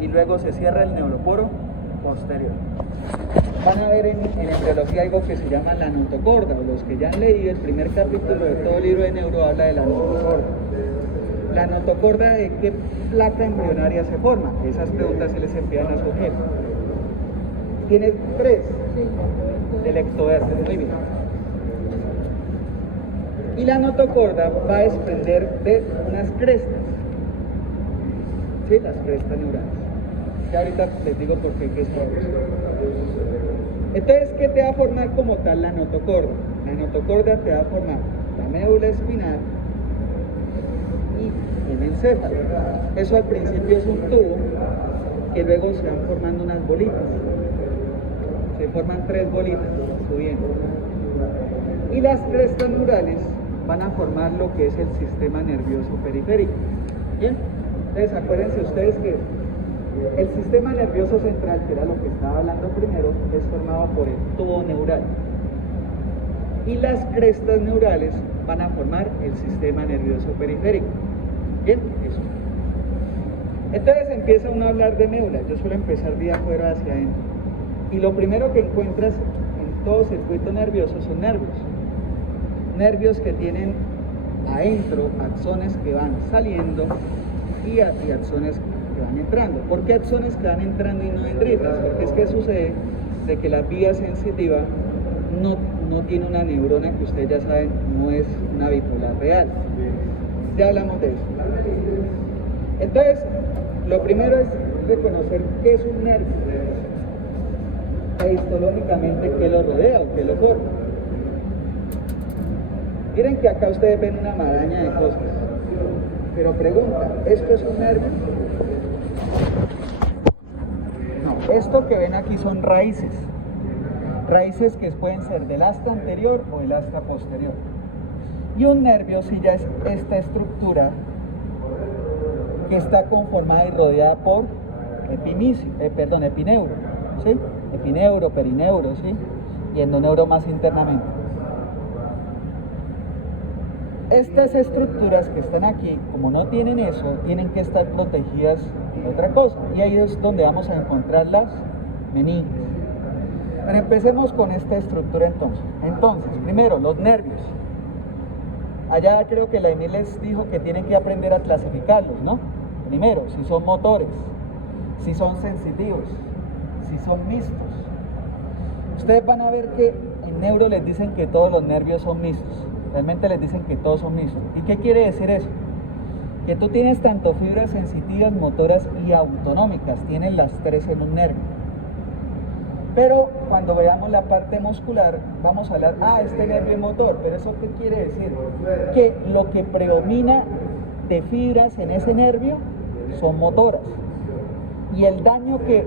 y luego se cierra el neuroporo posterior. Van a ver en embriología algo que se llama la notocorda, o los que ya han leído el primer capítulo de todo el libro de neuro habla de la notocorda. La notocorda, ¿de qué placa embrionaria se forma? Esas preguntas se les envían a su jefe. Tiene 3 del ectodermo, muy bien. Y la notocorda va a desprender de unas crestas, ¿sí? Las crestas neurales. Ya ahorita les digo por qué es todo eso. Entonces, ¿qué te va a formar como tal la notocorda? La notocorda te va a formar la médula espinal y el encéfalo. Eso al principio es un tubo que luego se van formando unas bolitas. Se forman 3 bolitas subiendo. Y las crestas neurales van a formar lo que es el sistema nervioso periférico. ¿Bien? Entonces, acuérdense ustedes que el sistema nervioso central, que era lo que estaba hablando primero, es formado por el tubo neural. Y las crestas neurales van a formar el sistema nervioso periférico. Bien, eso. Entonces empieza uno a hablar de médula. Yo suelo empezar de afuera hacia adentro. Y lo primero que encuentras en todo circuito nervioso son nervios. Nervios que tienen adentro axones que van saliendo y axones que van entrando. ¿Por qué axones que van entrando y no dendritas? Porque es que sucede de que la vía sensitiva no tiene una neurona que ustedes ya saben, no es una bipolar real. Ya hablamos de eso. Entonces, lo primero es reconocer qué es un nervio. Histológicamente, qué lo rodea o qué lo forma. Miren que acá ustedes ven una maraña de cosas. Pero pregunta, ¿esto es un nervio? No, esto que ven aquí son raíces. Raíces que pueden ser del asta anterior o del asta posterior. Y un nervio sí ya es esta estructura que está conformada y rodeada por epineuro, ¿sí? Epineuro, perineuro, ¿sí? Y endoneuro más internamente. Estas estructuras que están aquí, como no tienen eso, tienen que estar protegidas de otra cosa. Y ahí es donde vamos a encontrar las meninges. Pero empecemos con esta estructura entonces. Entonces, primero, los nervios. Allá creo que la Emil les dijo que tienen que aprender a clasificarlos, ¿no? Primero, si son motores, si son sensitivos, si son mixtos. Ustedes van a ver que en neuro les dicen que todos los nervios son mixtos. Realmente les dicen que todos son mixtos. ¿Y qué quiere decir eso? Que tú tienes tanto fibras sensitivas, motoras y autonómicas. Tienes las 3 en un nervio. Pero cuando veamos la parte muscular, vamos a hablar, este nervio es motor. ¿Pero eso qué quiere decir? Que lo que predomina de fibras en ese nervio son motoras. Y el daño que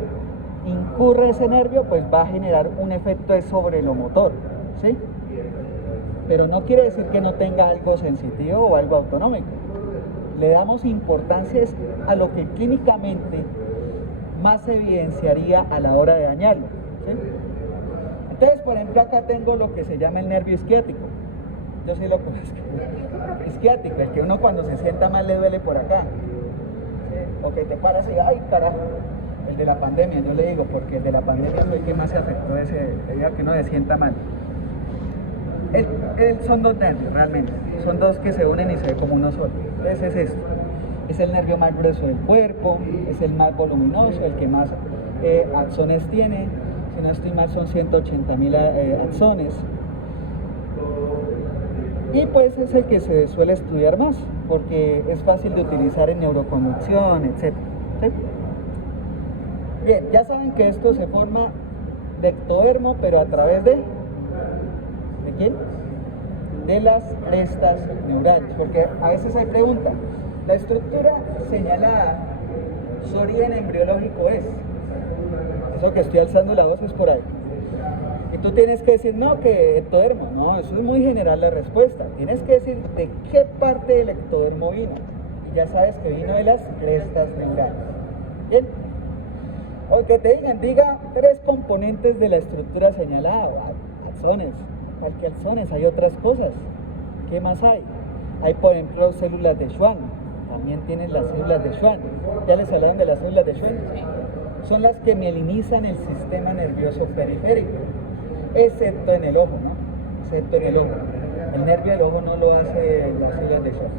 incurre ese nervio, pues va a generar un efecto sobre lo motor, ¿sí? Pero no quiere decir que no tenga algo sensitivo o algo autonómico. Le damos importancia a lo que clínicamente más se evidenciaría a la hora de dañarlo, ¿sí? Entonces, por ejemplo, acá tengo lo que se llama el nervio isquiático. Yo sí lo conozco. Isquiático, el que uno cuando se sienta mal le duele por acá, ¿sí? O que te paras y ¡ay, carajo! El de la pandemia, yo le digo, porque el de la pandemia fue el que más se afectó el día que uno se sienta mal. Son 2 nervios realmente, son 2 que se unen y se ve como uno solo. Ese es esto. Es el nervio más grueso del cuerpo, es el más voluminoso, el que más axones tiene. Si no estoy mal, son 180.000 axones. Y pues es el que se suele estudiar más, porque es fácil de utilizar en neuroconducción, etc. ¿Sí? Bien, ya saben que esto se forma de ectodermo, pero a través de quién? De las crestas neurales, porque a veces hay pregunta. La estructura señalada, su origen embriológico es, eso que estoy alzando la voz es por ahí. Y tú tienes que decir, no, que ectodermo, no, eso es muy general la respuesta. Tienes que decir de qué parte del ectodermo vino. Y ya sabes que vino de las crestas neurales. Bien. O que te diga 3 componentes de la estructura señalada, axones. ¿Qué axones? Hay otras cosas. ¿Qué más hay? Hay, por ejemplo, células de Schwann, también tienes las células de Schwann. ¿Ya les hablaron de las células de Schwann? Son las que mielinizan el sistema nervioso periférico, excepto en el ojo, ¿no? Excepto en el ojo. El nervio del ojo no lo hace las células de Schwann.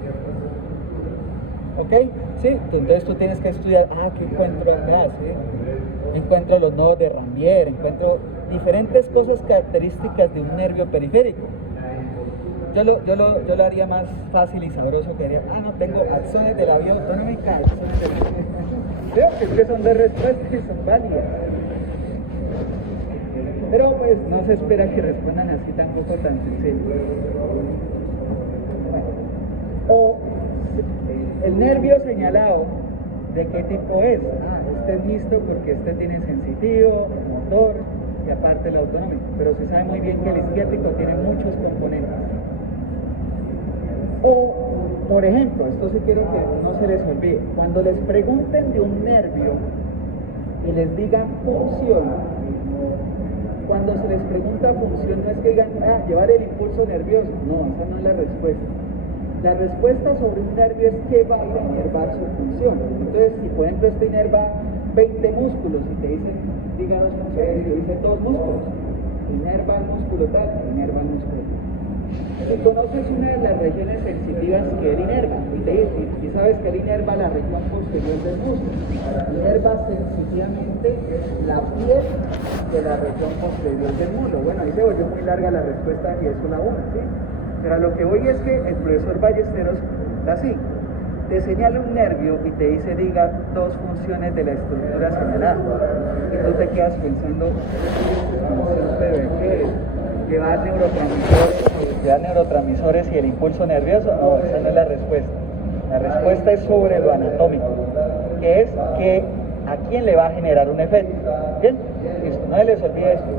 ¿Ok? Sí, entonces tú tienes que estudiar, ¿qué encuentro acá? ¿Sí? Encuentro los nodos de Ranvier, encuentro diferentes cosas características de un nervio periférico. Yo lo haría más fácil y sabroso que diría, no, tengo axones de la vía autonómica, axones de la vía. Creo que son de respuesta y son válidas. Pero pues no se espera que respondan así tampoco tan sencillo. Bueno. O el nervio señalado, ¿de qué tipo es? Este es mixto porque este tiene sensitivo, motor y aparte el autonómico. Pero se sabe muy bien que el isquiático tiene muchos componentes. O, por ejemplo, esto sí quiero que no se les olvide, cuando les pregunten de un nervio y les digan función, cuando se les pregunta función no es que digan, llevar el impulso nervioso, no, esa no es la respuesta. La respuesta sobre un nervio es que va a ir a inervar su función. Entonces, si por ejemplo este inerva 20 músculos y te dicen, diga dos funciones, y te dice dos músculos, inerva el músculo tal, inerva el músculo tal. Si conoces una de las regiones sensitivas que él inerva, y sabes que él inerva la región posterior del músculo, inerva sensitivamente la piel de la región posterior del músculo. Bueno, ahí se volvió muy larga la respuesta y eso la una, ¿sí? Pero a lo que voy es que el profesor Ballesteros da así, te señala un nervio y te dice diga dos funciones de la estructura señalada, y tú te quedas pensando, pero ¿de qué es? ¿Llevar neurotransmisores y el impulso nervioso? No, esa no es la respuesta. La respuesta es sobre lo anatómico, que es que a quién le va a generar un efecto. Bien, listo, no se les olvide esto.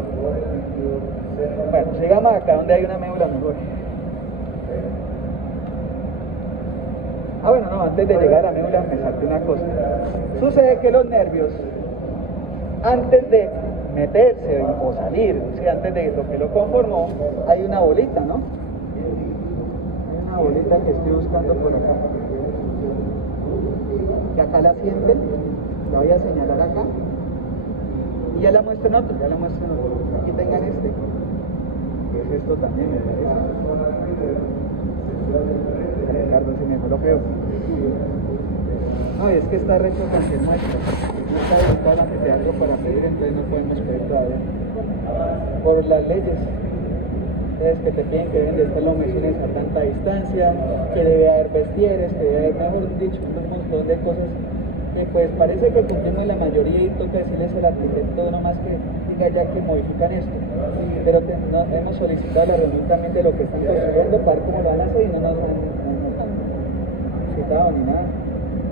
Bueno, sigamos acá donde hay una médula mejor. Bueno, no, antes de llegar a médula me salté una cosa. Sucede que los nervios, antes de meterse o salir, o sea, antes de lo que lo conformó, hay una bolita, ¿no? Hay una bolita que estoy buscando por acá. Que acá la sienten, la voy a señalar acá. Y ya la muestro en otro, Aquí tengan este. Que es esto también, me parece. Ricardo, si me lo feo. No, es que está recho con que muestra. No está dedicado al anfiteatro para pedir, entonces no podemos pedir todavía. Por las leyes. Es que te piden que deben de estar los mesones a tanta distancia, que debe haber vestieres, que debe haber, mejor dicho, un montón de cosas que pues parece que cumplimos la mayoría y toca decirles al arquitecto no más que diga ya que modifican esto. Pero hemos solicitado la reunión también de lo que están construyendo para ver cómo lo van a hacer y no nos han citado ni nada.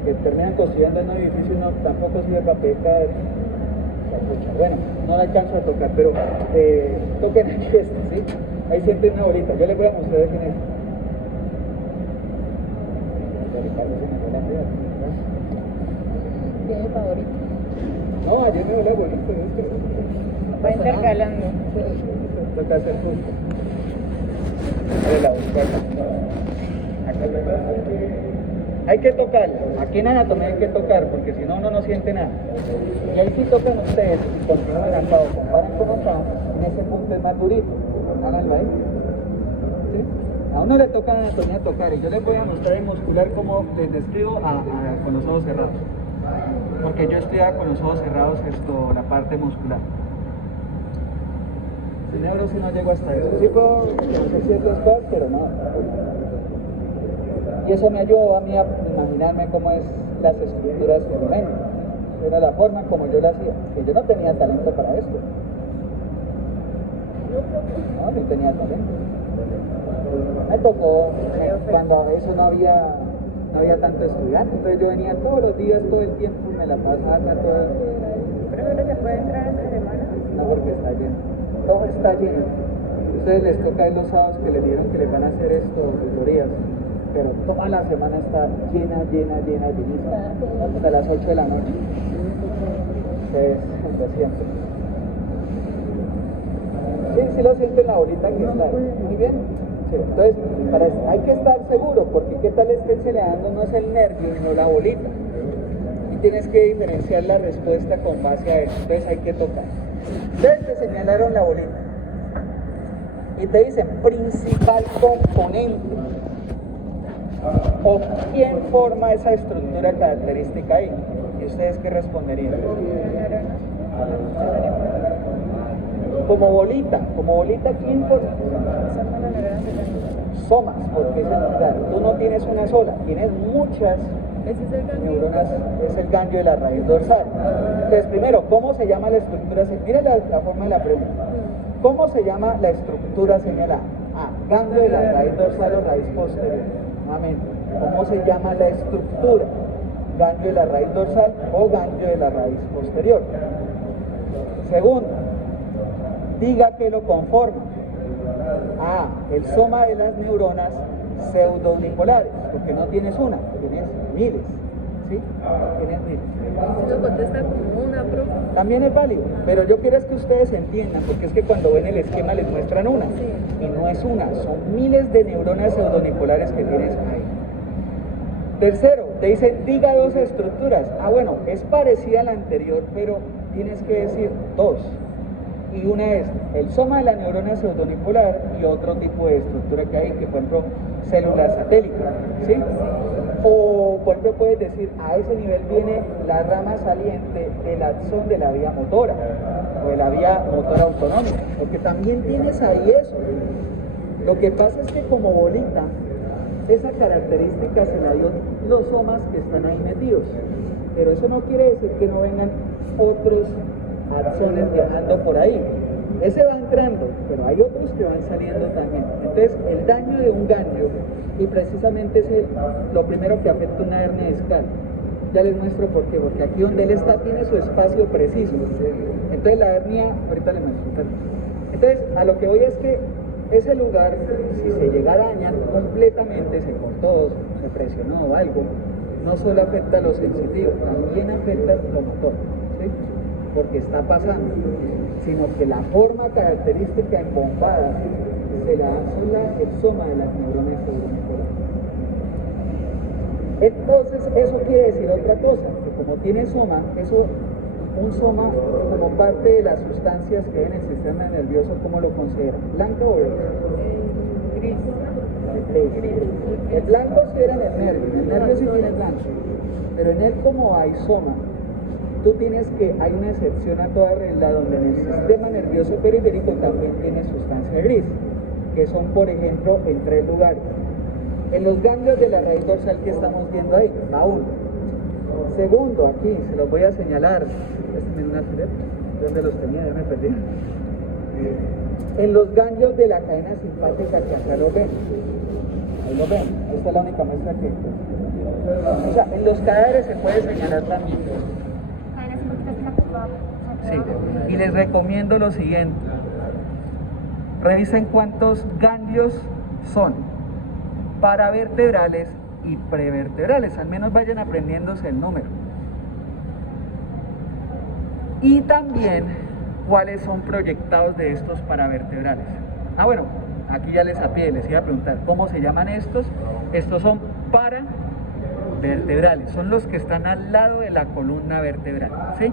Que terminan construyendo en un edificio no, tampoco sirve para pecar. Bueno, no la alcanzo a tocar, pero toquen aquí esto, ¿sí? Ahí sienten una bolita, yo les voy a mostrar quién es. ¿Tiene favorito? No, ayer me voló la bolita, Va intercalando. Toca hacer justo. Dale la bolita acá. Hay que tocar, aquí en anatomía hay que tocar, porque si no, uno no siente nada. Y ahí sí tocan ustedes, y continúan acá o comparan con acá, en ese punto es más durito. Háganlo ahí. ¿Sí? A uno le toca anatomía tocar, y yo les voy a mostrar en muscular cómo les describo con los ojos cerrados. Porque yo estudiaba con los ojos cerrados la parte muscular. Sin neuro sí no llego hasta eso. Sí puedo hacer ciertas cosas, pero no. Y eso me ayudó a mí a imaginarme cómo es las estructuras femenines. Era la forma como yo lo hacía, que yo no tenía talento para esto. No tenía talento. Me tocó cuando a eso no había tanto estudiante, entonces yo venía todos los días, todo el tiempo, me la pasaba acá todo. ¿Pero se puede entrar esta semana? No, porque está lleno. Todo está lleno. A ustedes les toca los sábados que les dieron que les van a hacer esto, tutorías. Pero toda la semana está llena, llenísima. Hasta las 8 de la noche. Entonces, lo siento. Sí lo siento en la bolita que está. Muy bien. Entonces, hay que estar seguro, porque qué tal estén señalando no es el nervio, sino la bolita. Y tienes que diferenciar la respuesta con base a eso. Entonces hay que tocar. Entonces te señalaron la bolita. Y te dicen principal componente. ¿O quién forma esa estructura característica ahí? ¿Y ustedes qué responderían? Como bolita, ¿quién forma? Somas, porque tú no tienes una sola, tienes muchas neuronas, es el ganglio de la raíz dorsal. Entonces, primero, ¿cómo se llama la estructura? Mira la forma de la pregunta. ¿Cómo se llama la estructura señalada? Ganglio de la raíz dorsal o raíz posterior. Nuevamente, ¿cómo se llama la estructura? Ganglio de la raíz dorsal o ganglio de la raíz posterior. Segundo, diga que lo conforma. El soma de las neuronas pseudounipolares, porque no tienes una, tienes miles. ¿Sí? Tienes miles. Si lo contesta como una, profe. También es válido, pero yo quiero es que ustedes entiendan, porque es que cuando ven el esquema les muestran una, y no es una, son miles de neuronas pseudonipolares que tienes ahí. Tercero, te dicen, diga dos estructuras. Bueno, es parecida a la anterior, pero tienes que decir dos. Y una es el soma de la neurona pseudonipolar y otro tipo de estructura que hay, que por ejemplo, célula satélite, ¿sí? O por ejemplo puedes decir, a ese nivel viene la rama saliente del axón de la vía motora, o de la vía motora autonómica, porque también tienes ahí eso. Lo que pasa es que como bolita, esa característica se la dio los somas que están ahí metidos, pero eso no quiere decir que no vengan otros axones viajando por ahí. Ese va entrando, pero hay otros que van saliendo también. Entonces, el daño de un ganglio, y precisamente es lo primero que afecta una hernia discal. Ya les muestro por qué, porque aquí donde él está tiene su espacio preciso. Entonces la hernia, ahorita les muestro. Entonces, a lo que voy es que ese lugar, si se llega a dañar completamente, se cortó, se presionó o algo, no solo afecta lo sensitivo, también afecta lo motor, ¿sí? Porque está pasando, sino que la forma característica embombada se la da sola el soma de las neuronas pseudonipolares. Entonces, eso quiere decir otra cosa, que como tiene soma, un soma como parte de las sustancias que hay en el sistema nervioso, ¿cómo lo consideran? ¿Blanco o gris? Gris. El blanco sí era en el nervio sí tiene blanco, pero en él como hay soma, hay una excepción a toda regla donde en el sistema nervioso periférico también tiene sustancia gris, que son por ejemplo en 3 lugares. En los ganglios de la raíz dorsal que estamos viendo ahí, va uno. Segundo, aquí, se los voy a señalar. ¿Dónde los tenía? Ya me perdí. En los ganglios de la cadena simpática, que acá lo ven. Ahí lo ven. Esta es la única muestra que... O sea, en los cadáveres se puede señalar también. Sí, y les recomiendo lo siguiente. Revisen cuántos ganglios son paravertebrales y prevertebrales, al menos vayan aprendiéndose el número. Y también cuáles son proyectados de estos paravertebrales. Bueno, aquí ya les iba a preguntar, ¿cómo se llaman estos? Estos son paravertebrales, son los que están al lado de la columna vertebral, ¿sí?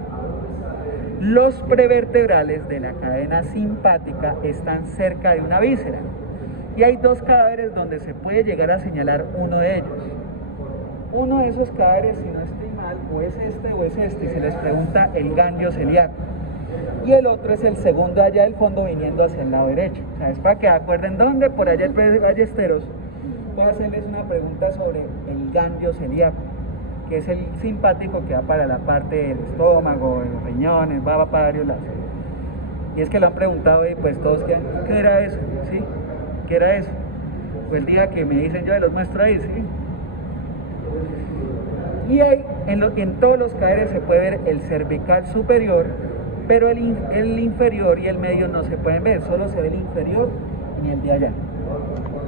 Los prevertebrales de la cadena simpática están cerca de una víscera. Y hay 2 cadáveres donde se puede llegar a señalar uno de ellos. Uno de esos cadáveres, si no estoy mal, o es este, y se les pregunta el ganglio celíaco. Y el otro es el segundo allá del fondo viniendo hacia el lado derecho. O sea, es para que acuerden dónde, por allá el Ballesteros, voy a hacerles una pregunta sobre el ganglio celíaco, que es el simpático que va para la parte del estómago, de los riñones, va para varios lados. Y es que lo han preguntado y pues todos quedan, ¿qué era eso? ¿Sí? ¿Qué era eso? Pues el día que me dicen yo los muestro ahí, ¿sí? Y ahí, en todos los cadáveres se puede ver el cervical superior, pero el inferior y el medio no se pueden ver, solo se ve el inferior y el de allá.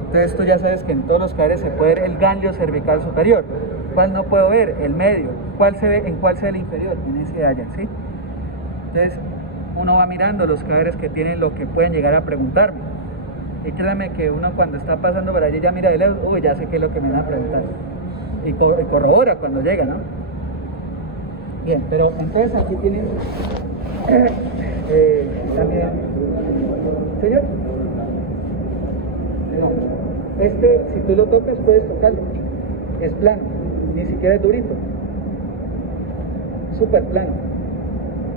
Entonces tú ya sabes que en todos los cadáveres se puede ver el ganglio cervical superior. ¿Cuál no puedo ver? El medio. ¿En cuál se ve el inferior? En ese de allá, ¿sí? Entonces uno va mirando los cadáveres que tienen lo que pueden llegar a preguntarme. Y créanme que uno cuando está pasando por allí ya mira de lejos, uy, ya sé qué es lo que me van a preguntar. Y corrobora cuando llega, ¿no? Bien, pero entonces aquí tienen también, señor, no, si tú lo tocas puedes tocarlo, es plano, ni siquiera es durito, súper plano,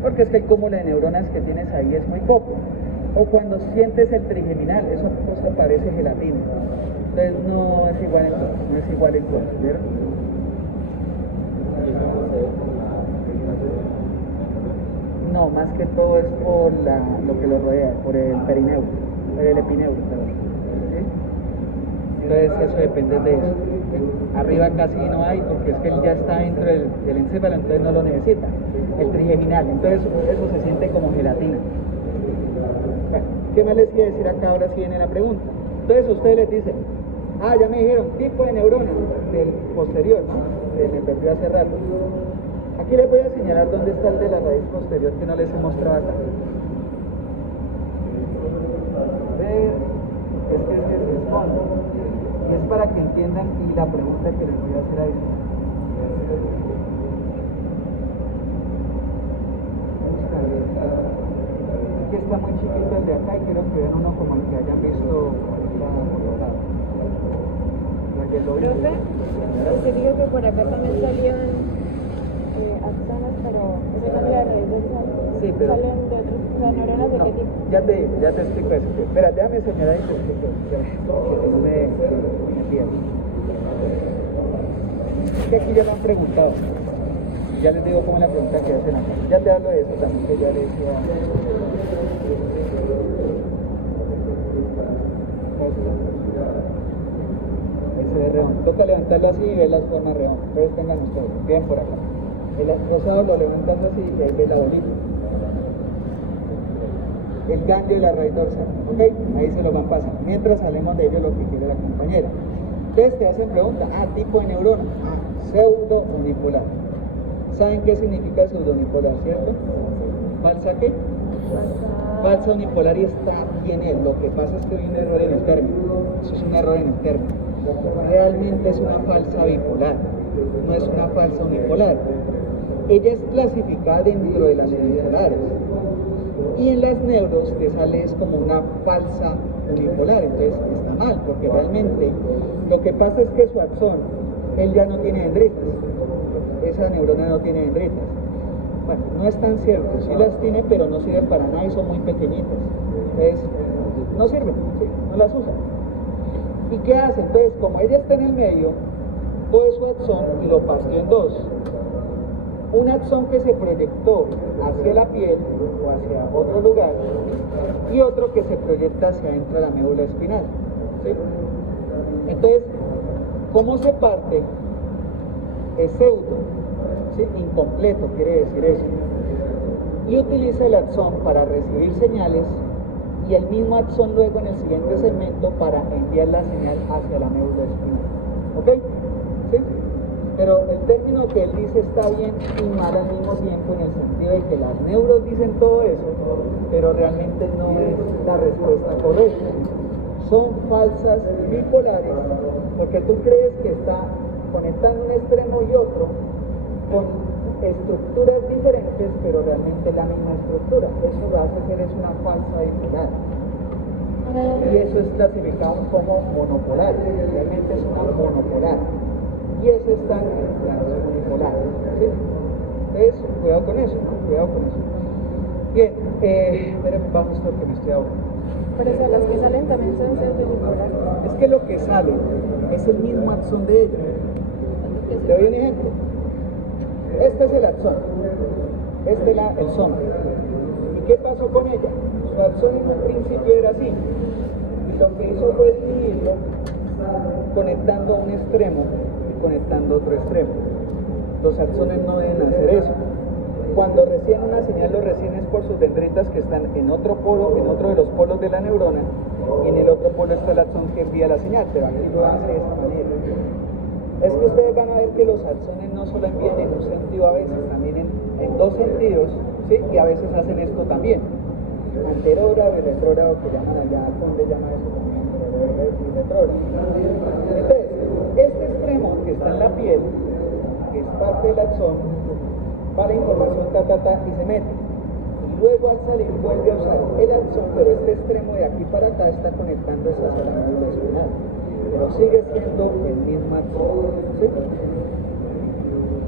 porque es que el cúmulo de neuronas que tienes ahí es muy poco. O cuando sientes el trigeminal, esa cosa parece gelatina, entonces no es igual el cuerpo, ¿cierto? No, más que todo es por lo que lo rodea, por el perineuro, por el epineuro, perdón. ¿Sí? Entonces eso depende de eso. Arriba casi no hay porque es que él ya está dentro del encéfalo, entonces no lo necesita. El trigeminal, entonces eso se siente como gelatina. Bueno, ¿qué más les quiero decir acá? Ahora sí viene la pregunta. Entonces ustedes les dicen, ya me dijeron, tipo de neurona del posterior, ¿no? Me perdió hace rato. Aquí les voy a señalar dónde está el de la raíz posterior que no les he mostrado acá. A ver, este es el responde. Y es para que entiendan y la pregunta que les voy a hacer ahí. Aquí está muy chiquito el de acá y quiero que vean uno como el que hayan visto Profe, usted dijo que por acá también salían axones, pero eso no es la raíz del sol. Sí, pero ¿Salen de otros, las neuronas de qué tipo? Ya te explico eso. Espera, déjame señalar y te explico. Que no me pierdo. Es que aquí ya me han preguntado. Ya les digo cómo es la pregunta que hacen acá. Ya te hablo de eso también, que ya les decía. Ese de redondo. Toca levantarlo así y ver las formas redondas. Entonces tengan ustedes. Bien por acá. El rosado lo levantas así y ahí ves la bolita. El ganglio y la raíz dorsal. ¿Ok? Ahí se lo van pasando. Mientras hablemos de ello lo que quiere la compañera. Entonces te hacen preguntas. Tipo de neurona. Pseudo-unipolar. ¿Saben qué significa pseudo-unipolar, cierto? ¿Falsa qué? Falsa unipolar y está bien él. Lo que pasa es que hay un error en el término. Eso es un error en el término. Realmente es una falsa bipolar. No es una falsa unipolar. Ella es clasificada dentro de las unipolares. Y en las neuros te sale es como una falsa unipolar. Entonces está mal, porque realmente lo que pasa es que su axón, él ya no tiene dendritas. Esa neurona no tiene dendritas. Bueno, no es tan cierto, sí las tiene, pero no sirven para nada y son muy pequeñitas. Entonces, no sirven, ¿sí? No las usan. ¿Y qué hace? Entonces, como ella está en el medio, coge su axón y lo partió en dos. Un axón que se proyectó hacia la piel o hacia otro lugar y otro que se proyecta hacia adentro de la médula espinal. ¿Sí? Entonces, ¿cómo se parte? Es pseudo, ¿sí? Incompleto quiere decir eso. Y utiliza el axón para recibir señales y el mismo axón luego en el siguiente segmento para enviar la señal hacia la médula espinal. ¿Ok? ¿Sí? Pero el término que él dice está bien y mal al mismo tiempo en el sentido de que las neuros dicen todo eso, pero realmente no es la respuesta correcta. Son falsas bipolares porque tú crees que está conectando un extremo y otro con estructuras diferentes, pero realmente la misma estructura. Eso lo hace ser es una falsa bipolar. Y eso es clasificado como monopolar. Realmente es una monopolar. Y eso está en las unipolares. ¿Sí? Entonces, cuidado con eso, ¿no? Cuidado con eso. Bien, vamos a lo que me estoy ahogando. Por eso las que salen también son pseudo-unipolares. Es que lo que sale es el mismo axón de ella. Te doy un ejemplo. Este es el axón. Este es el soma. ¿Y qué pasó con ella? Su axón en un principio era así. Y lo que hizo fue dividirlo conectando a un extremo y conectando a otro extremo. Los axones no deben hacer eso. Cuando reciben una señal, lo reciben es por sus dendritas que están en otro polo, en otro de los polos de la neurona, y en el otro polo está el axón que envía la señal, pero aquí lo hace de esa manera. Es que ustedes van a ver que los axones no solo envían en un sentido a veces, también en dos sentidos, ¿sí? Y a veces hacen esto también. anterógrado y retrógrado, que llaman allá, Conde llama eso también, anterógrado y retrógrado. Entonces, este extremo que está en la piel, que es parte del axón, va la información y se mete. Y luego al salir vuelve a usar el axón, pero este extremo de aquí para acá está conectándose hacia la médula espinal. Pero sigue siendo el mismo axón. ¿Sí?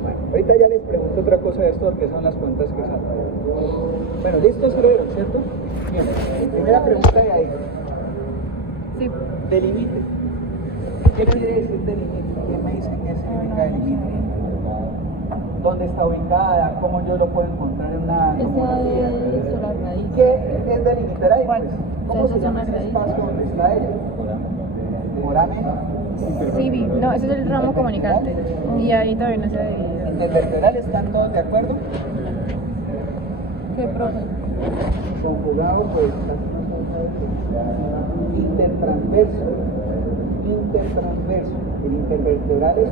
Bueno, ahorita ya les pregunto otra cosa de esto, que son las cuentas que saltan. Bueno, listo, se lo vieron, ¿cierto? Bien, primera pregunta de ahí. Sí. Delimite. ¿Qué quiere decir delimite? ¿Quién me dice qué significa delimite? ¿Dónde está ubicada? ¿Cómo yo lo puedo encontrar en una tomografía? ¿Qué es delimitar ahí? Pues, ¿cómo se llama ese espacio donde está ella? Foramen Sí, no, ese es el ramo comunicante. Y ahí todavía no se ha dividido. intervertebral. ¿Están todos de acuerdo? ¿Qué, profe? Conjugado, pues, intertransverso. El intervertebral es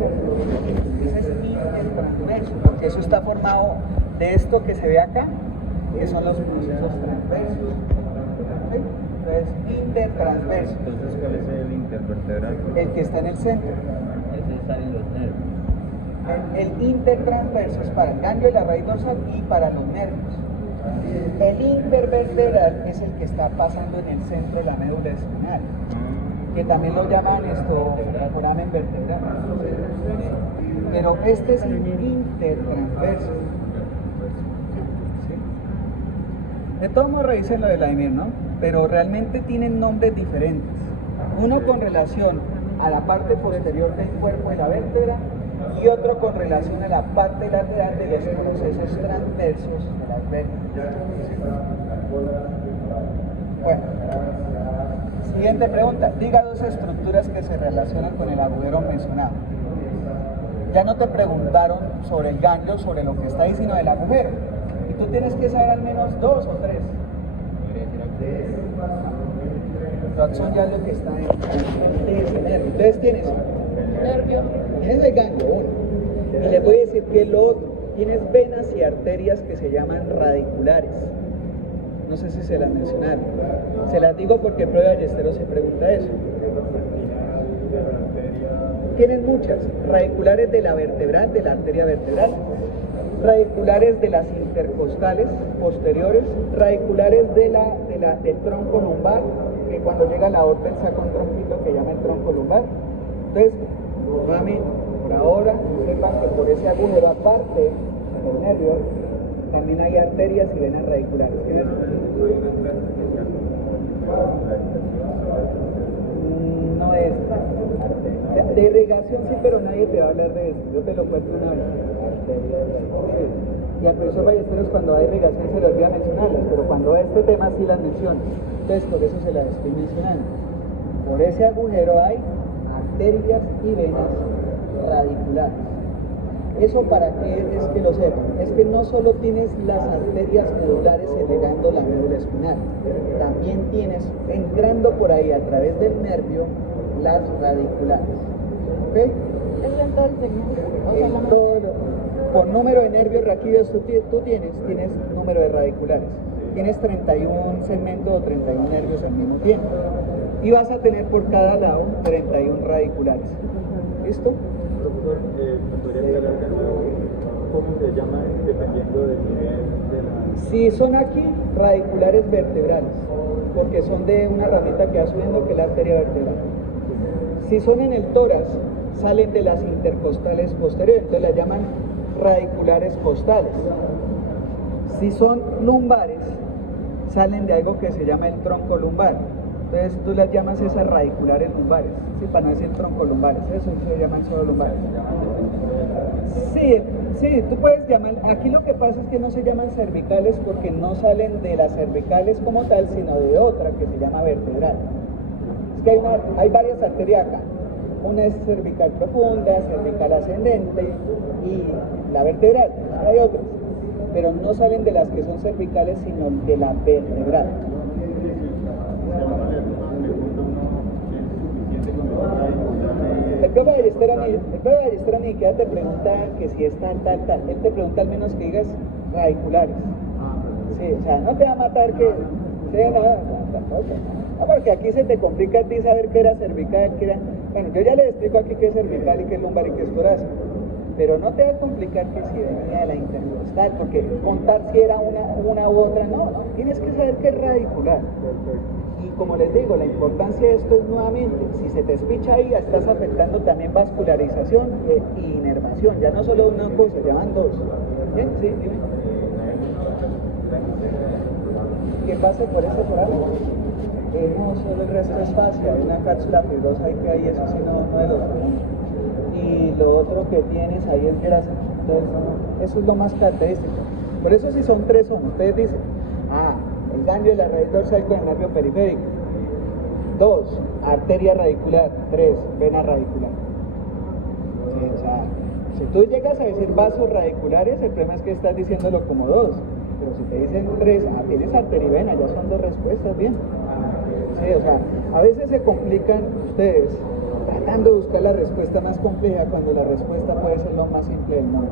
intertransverso, porque eso está formado de esto que se ve acá, que son los procesos transversos. ¿Sí? Entonces, intertransverso. Entonces, ¿cuál es el intervertebral? El que está en el centro. Ese está en los nervios. El intertransverso es para el ganglio de la raíz dorsal y para los nervios. El intervertebral es el que está pasando en el centro de la médula espinal, que también lo llaman foramen vertebral. Pero este es el intertransverso. ¿Sí? De todos modos, revisen lo de Vladimir, ¿no? Pero realmente tienen nombres diferentes. Uno con relación a la parte posterior del cuerpo de la vértebra y otro con relación a la parte lateral de los procesos transversos de las vértebras. Bueno, siguiente pregunta. Diga dos estructuras que se relacionan con el agujero mencionado. Ya no te preguntaron sobre el ganglio, sobre lo que está ahí, sino del agujero. Y tú tienes que saber al menos dos o tres. Tu axón ya es lo que está en ese nervio. Entonces tienes Nervio. tienes el ganglio, uno. Y les voy a decir que es lo otro. Tienes venas y arterias que se llaman radiculares. No sé si se las mencionaron. Se las digo porque el profe Ballesteros se pregunta eso. Tienes muchas. Radiculares de la vertebral, de la arteria vertebral. Radiculares de las intercostales posteriores. Radiculares del tronco lumbar, que cuando llega a la aorta saca un tronquito que llama el tronco lumbar. Entonces, nuevamente, por ahora, sepan que por ese agujero aparte del nervio, también hay arterias y venas radiculares. ¿Qué es? No es. De irrigación sí, pero nadie te va a hablar de eso. Yo te lo cuento una vez. Sí. Y al profesor Ballesteros cuando va a irrigación se le olvida mencionarlas, pero cuando va a este tema sí las menciona. Entonces por eso se las estoy mencionando. Por ese agujero hay arterias y venas radiculares. ¿Eso para qué es que lo sepan? Es que no solo tienes las arterias medulares irrigando la médula espinal, también tienes, entrando por ahí a través del nervio, las radiculares. ¿Ok? ¿Es en todo el segmento? O sea, Por número de nervios raquídeos tú tienes número de radiculares. Tienes 31 segmentos o 31 nervios al mismo tiempo. Y vas a tener por cada lado 31 radiculares. ¿Listo? Doctor, ¿me podría aclarar de nuevo cómo se llama dependiendo del nivel de la...? Si son aquí, radiculares vertebrales, porque son de una ramita que va subiendo, que es la arteria vertebral. Si son en el tórax, salen de las intercostales posteriores, entonces las llaman radiculares costales. Si son lumbares, salen de algo que se llama el tronco lumbar. Entonces tú las llamas esas radiculares lumbares, ¿sí? Para no decir tronco lumbares, eso se llaman solo lumbares. Sí, tú puedes llamar, aquí lo que pasa es que no se llaman cervicales porque no salen de las cervicales como tal, sino de otra que se llama vertebral. Es que hay varias arterias acá. Una es cervical profunda, cervical ascendente y la vertebral. Hay otras, pero no salen de las que son cervicales, sino de la vertebral. El profe Ballesteros ni siquiera te pregunta que si es tal. Él te pregunta al menos que digas radiculares. Sí, o sea, no te va a matar que... O Sí, no, tampoco. No, porque aquí se te complica a ti saber qué era cervical, qué era... Bueno, yo ya les explico aquí qué es cervical y qué es lumbar y qué es torácico. Pero no te va a complicar que si venía de la intercostal, porque contar si era una u otra, no. Tienes que saber qué es radicular. Y como les digo, la importancia de esto es nuevamente, si se te espicha ahí, ya estás afectando también vascularización e inervación. Ya no solo una cosa, ya van dos. ¿Bien? Sí, dime. Que pase por ese forado. No, solo el resto es fascia, hay una cápsula fibrosa ahí que hay, eso sí no de los comunes. Y lo otro que tienes ahí es grasa. Entonces, eso es lo más característico. Por eso si son tres son, ustedes dicen, el ganglio de la raíz dorsal con el nervio periférico. 2, arteria radicular. 3, vena radicular. Sí, o sea, si tú llegas a decir vasos radiculares, el problema es que estás diciéndolo como 2. Pero si te dicen 3, tienes arteria y vena, ya son 2 respuestas, bien. Sí, o sea, a veces se complican ustedes tratando de buscar la respuesta más compleja cuando la respuesta puede ser lo más simple del mundo.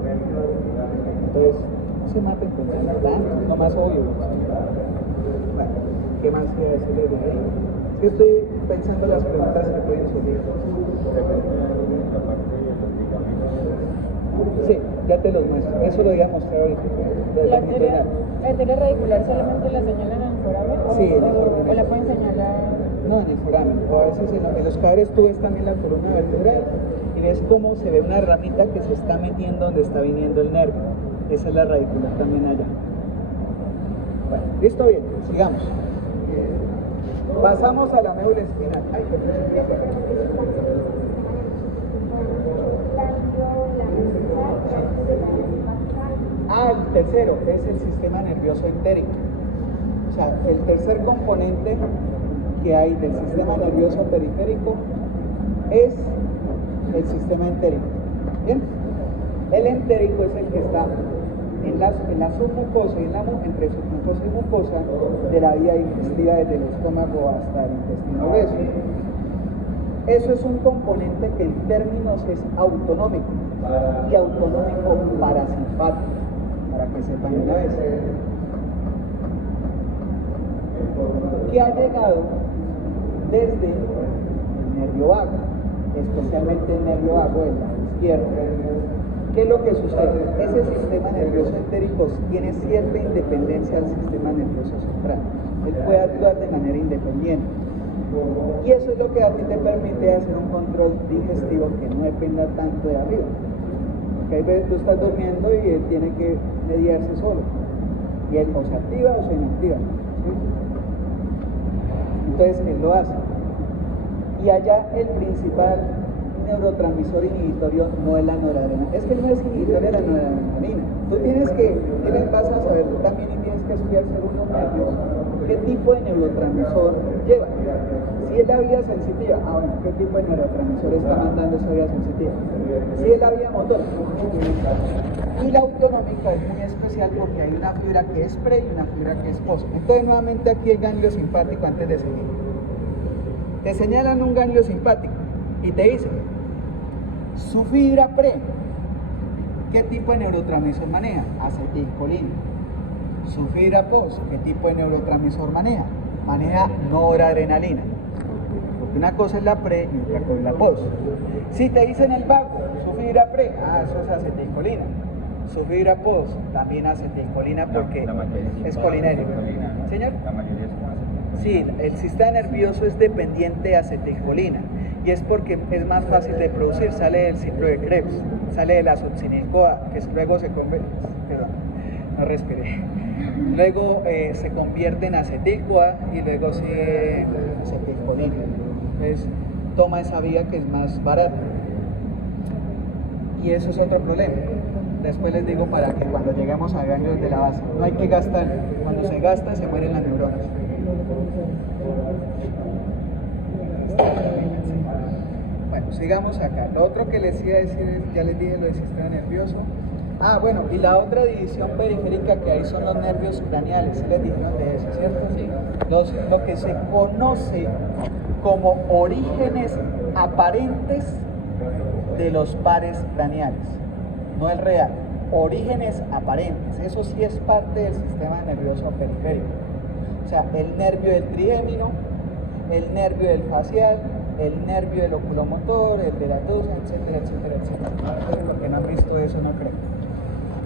Entonces, no se maten con eso, tanto, es lo más obvio. Bueno, ¿qué más quiero decirles de ahí? Es que estoy pensando las preguntas que pueden surgir. Sí, ya te los muestro. Eso lo voy a mostrar ahorita. ¿La arteria radicular solamente la señalan en el foramen? Sí, en el ¿O foramen. la pueden señalar? No, en el foramen. O a veces en los cadáveres tú ves también la columna vertebral y ves cómo se ve una ramita que se está metiendo donde está viniendo el nervio. Esa es la radicular también allá. Bueno, listo, bien, sigamos. Pasamos a la médula espinal. Ay, el tercero es el sistema nervioso entérico. O sea, el tercer componente que hay del sistema nervioso periférico es el sistema entérico. ¿Bien? El entérico es el que está en la submucosa y entre submucosa y mucosa de la vía digestiva desde el estómago hasta el intestino grueso. Eso es un componente que en términos es autonómico y autonómico parasimpático, para que sepan una vez. Que ha llegado desde el nervio vago, especialmente el nervio vago del lado izquierdo. ¿Qué es lo que sucede? Ese sistema nervioso entérico tiene cierta independencia del sistema nervioso central. Él puede actuar de manera independiente. Y eso es lo que a ti te permite hacer un control digestivo que no dependa tanto de arriba. Porque hay veces tú estás durmiendo y él tiene que mediarse solo. Y él o se activa o se inactiva. ¿Sí? Entonces él lo hace. Y allá el principal neurotransmisor inhibitorio no es la noradrenalina. Es que no es inhibitorio de la noradrenalina. Tú vas a saber tú también y tienes que estudiar según los nervios qué tipo de neurotransmisor lleva. Si es la vía sensitiva, bueno, ¿qué tipo de neurotransmisor está mandando esa vía sensitiva? Si es la vía motora. Y la autonómica es muy especial porque hay una fibra que es pre y una fibra que es post. Entonces nuevamente aquí el ganglio simpático antes de seguir. Te señalan un ganglio simpático y te dicen, su fibra pre, ¿qué tipo de neurotransmisor maneja? Acetilcolina. Su fibra post, ¿qué tipo de neurotransmisor maneja? Maneja noradrenalina. Porque una cosa es la pre y otra cosa es la post. Si te dicen el vago, su fibra pre, eso es acetilcolina. Su fibra post, también acetilcolina porque es colinérica. ¿Señor? La mayoría son acetilcolina. Sí, el sistema nervioso es dependiente de acetilcolina. Y es porque es más fácil de producir, sale del ciclo de Krebs, sale de la succinil-CoA, que luego se convierte, perdón, no respiré, luego se convierte en acetil-CoA y luego se acetilcolina. Entonces toma esa vía que es más barata. Y eso es otro problema. Después les digo para que cuando lleguemos a ganglios de la base, no hay que gastar, cuando se gasta se mueren las neuronas. Bueno, sigamos acá. Lo otro que les iba a decir es, ya les dije lo del sistema nervioso. Bueno, y la otra división periférica que hay son los nervios craneales. ¿Sí les dijeron de eso, cierto? Sí. Lo que se conoce como orígenes aparentes de los pares craneales. No el real. Orígenes aparentes. Eso sí es parte del sistema nervioso periférico. O sea, el nervio del trigémino, el nervio del facial, el nervio del oculomotor, el de la tusa, etcétera, etcétera, etcétera. Entonces, porque no han visto eso, no creo.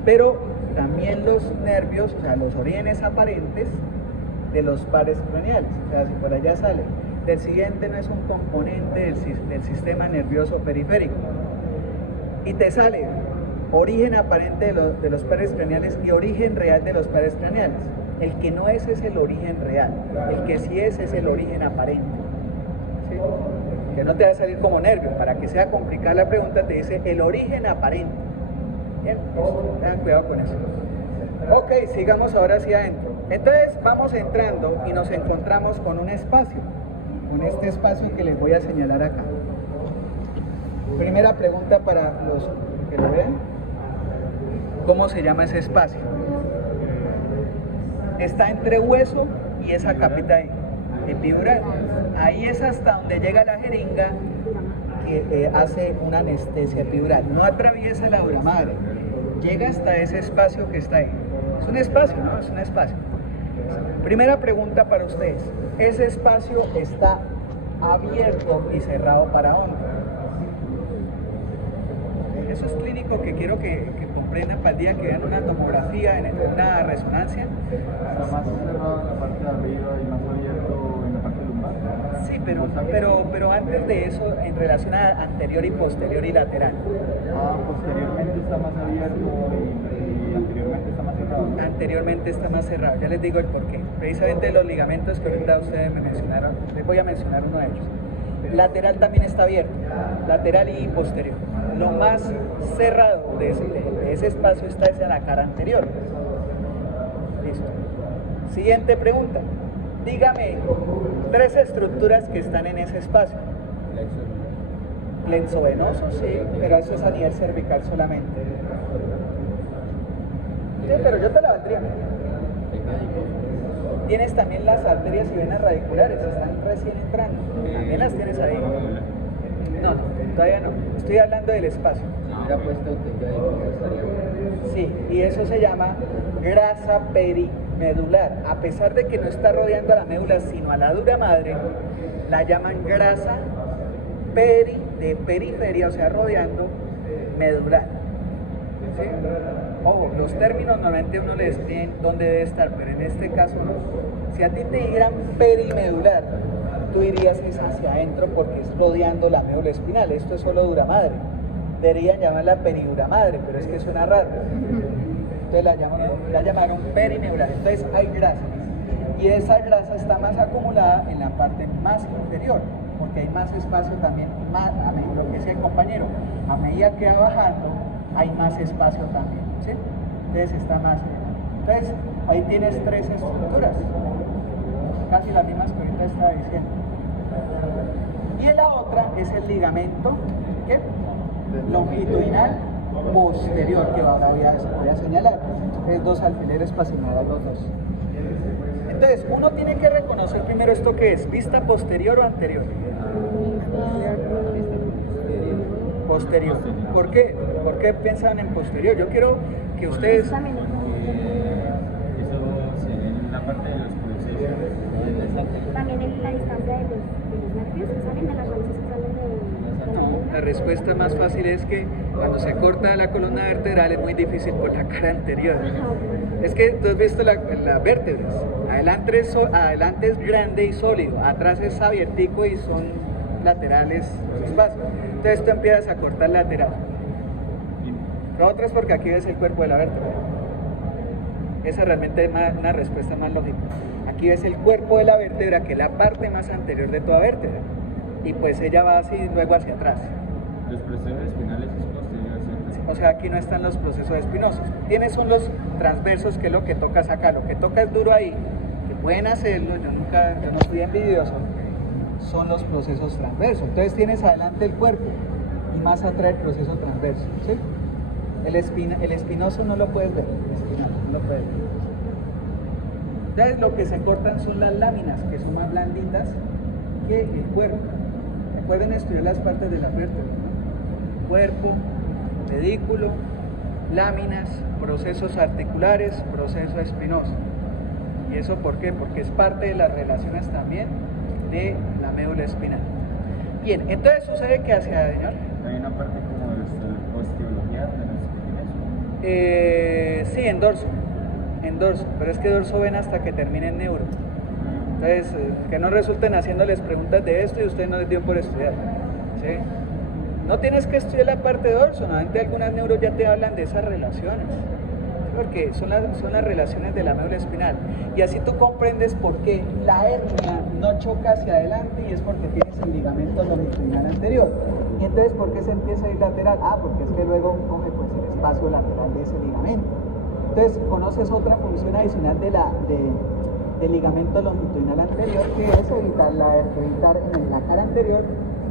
Pero también los nervios, o sea, los orígenes aparentes de los pares craneales. O sea, si por allá sale, el siguiente no es un componente del sistema nervioso periférico. Y te sale origen aparente de los pares craneales y origen real de los pares craneales. El que no es el origen real, el que sí es el origen aparente. ¿Sí? Que no te va a salir como nervio, para que sea complicada la pregunta te dice el origen aparente. Bien, tengan cuidado con eso. Ok, sigamos ahora hacia adentro. Entonces vamos entrando y nos encontramos con un espacio, con este espacio que les voy a señalar acá. Primera pregunta para los que lo ven. ¿Cómo se llama ese espacio? Está entre hueso y esa capita ahí, epidural. Ahí es hasta donde llega la jeringa que hace una anestesia epidural. No atraviesa la dura madre, llega hasta ese espacio que está ahí. Es un espacio, ¿no? Es un espacio. Primera pregunta para ustedes. ¿Ese espacio está abierto y cerrado para dónde? Eso es clínico que quiero que comprendan para el día que vean una tomografía, en una resonancia. Está más cerrado en la parte de arriba y más abierto en la parte lumbar. Sí, pero antes de eso, en relación a anterior y posterior y lateral. Posteriormente está más abierto y anteriormente está más cerrado. Anteriormente está más cerrado, ya les digo el porqué. Precisamente los ligamentos que ahorita ustedes me mencionaron, les voy a mencionar uno de ellos. Lateral también está abierto, lateral y posterior. Lo más cerrado de ese espacio está hacia la cara anterior. Listo. Siguiente pregunta. Dígame 3 estructuras que están en ese espacio. Plexo venoso, sí, pero eso es a nivel cervical solamente. Sí, pero yo te la valdría. Tienes también las arterias y venas radiculares, están recién entrando. También las tienes ahí. No, todavía no. Estoy hablando del espacio. Sí, y eso se llama grasa perimedular. A pesar de que no está rodeando a la médula, sino a la dura madre, la llaman grasa de periferia, o sea, rodeando medular. ¿Sí? Ojo, los términos normalmente uno les tiene dónde debe estar, pero en este caso no. Si a ti te dijeran perimedular, tú dirías es hacia adentro porque es rodeando la médula espinal. Esto es solo dura madre. Deberían llamarla peridura madre, pero es que suena raro. Entonces la llamaron perimedular. Entonces hay grasa. Y esa grasa está más acumulada en la parte más inferior, porque hay más espacio también, más, a medida lo que decía el compañero, a medida que va bajando, hay más espacio también, ¿sí? Entonces está más. Entonces ahí tienes 3 estructuras, casi las mismas que ahorita estaba diciendo. Y la otra es el ligamento, ¿qué? Longitudinal posterior, que ahora voy a señalar. Es 2 alfileres para señalar los 2. Entonces, uno tiene que reconocer primero esto que es, vista posterior o anterior. Posterior. ¿Por qué? ¿Por qué piensan en posterior? Yo quiero que ustedes... Eso se ve en la parte de los procesos. También en la distancia de los nervios que salen de las raíces que salen de No, la respuesta más fácil es que cuando se corta la columna vertebral es muy difícil por la cara anterior. Es que tú has visto las vértebras. Adelante es grande y sólido, atrás es abiertico y son laterales los espacios. Entonces tú empiezas a cortar lateral. Lo otro es porque aquí ves el cuerpo de la vértebra. Esa realmente es una respuesta más lógica. Aquí ves el cuerpo de la vértebra, que es la parte más anterior de toda vértebra. Y pues ella va así, luego hacia atrás. Los procesos espinales es posterior, ¿cierto? O sea, aquí no están los procesos espinosos. Tienes son los transversos, que es lo que tocas acá. Lo que tocas duro ahí, que pueden hacerlo, yo no fui envidioso, son los procesos transversos. Entonces tienes adelante el cuerpo y más atrás el proceso transverso, ¿sí? El espinoso no lo puedes ver, el espinal no lo puedes ver. Entonces lo que se cortan son las láminas, que son más blanditas que el cuerpo. Recuerden estudiar las partes de la vértebra, ¿no? Cuerpo, pedículo, láminas, procesos articulares, proceso espinoso. ¿Y eso por qué? Porque es parte de las relaciones también de la médula espinal. Bien, entonces sucede que hacia, señor. Hay una parte como de osteología donde nos explica eso. Sí, en dorso, pero es que dorso ven hasta que termine en neuro. Entonces, que no resulten haciéndoles preguntas de esto y usted no les dio por estudiar. ¿Sí? No tienes que estudiar la parte de dorso, normalmente algunas neuros ya te hablan de esas relaciones, porque son las relaciones de la médula espinal. Y así tú comprendes por qué la hernia no choca hacia adelante y es porque tienes el ligamento longitudinal anterior. Y entonces, ¿por qué se empieza a ir lateral? Porque es que luego coge pues, el espacio lateral de ese ligamento. Entonces, conoces otra función adicional del ligamento longitudinal anterior, que es evitar en la cara anterior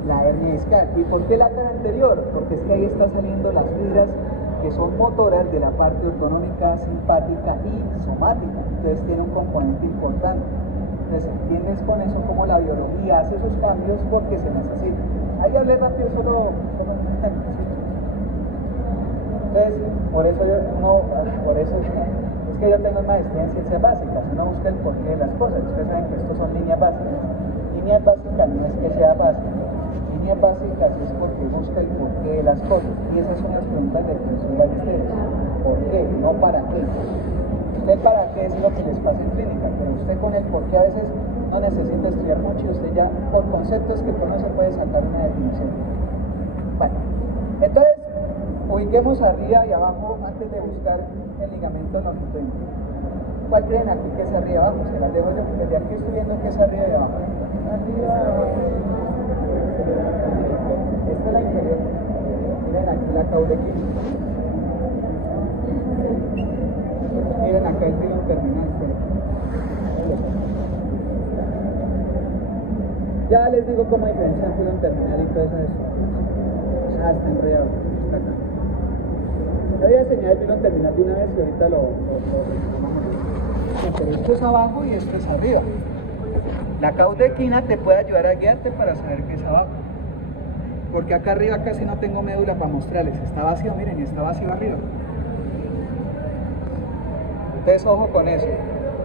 la hernia discal. ¿Y por qué la cara anterior? Porque es que ahí están saliendo las fibras que son motoras de la parte autonómica, simpática y somática. Entonces tiene un componente importante. Entonces entiendes con eso cómo la biología hace esos cambios porque se necesita. Ahí hablé rápido solo en un ejemplo. Entonces, por eso es que yo tengo maestría en ciencias básicas. Uno busca el porqué de las cosas. Ustedes saben que estos son líneas básicas. Líneas básicas no es que sea básico. Líneas básicas es porque busca el porqué de las cosas. Y esas son las preguntas del profesor Ballesteros. ¿Por qué? No para qué. Usted para qué es lo que les pasa en clínica, pero usted con el por qué a veces no necesita estudiar mucho y usted ya por conceptos que conoce puede sacar una definición. Bueno, entonces ubiquemos arriba y abajo antes de buscar el ligamento longitudinal. ¿Cuál creen aquí que es arriba y abajo? Se las dejo yo, desde aquí estoy viendo que es arriba y abajo. Arriba. Esta es la inferior. Miren aquí la caudequina. Miren acá el filo terminal. Ya les digo cómo diferenciar filo terminal y todo eso. Está enrollado. Está acá. Yo voy a enseñar el filo terminal de una vez y ahorita lo pero esto es abajo y esto es arriba. La caudequina te puede ayudar a guiarte para saber qué es abajo. Porque acá arriba casi no tengo médula para mostrarles. Está vacío, miren, y está vacío arriba. Entonces, ojo con eso.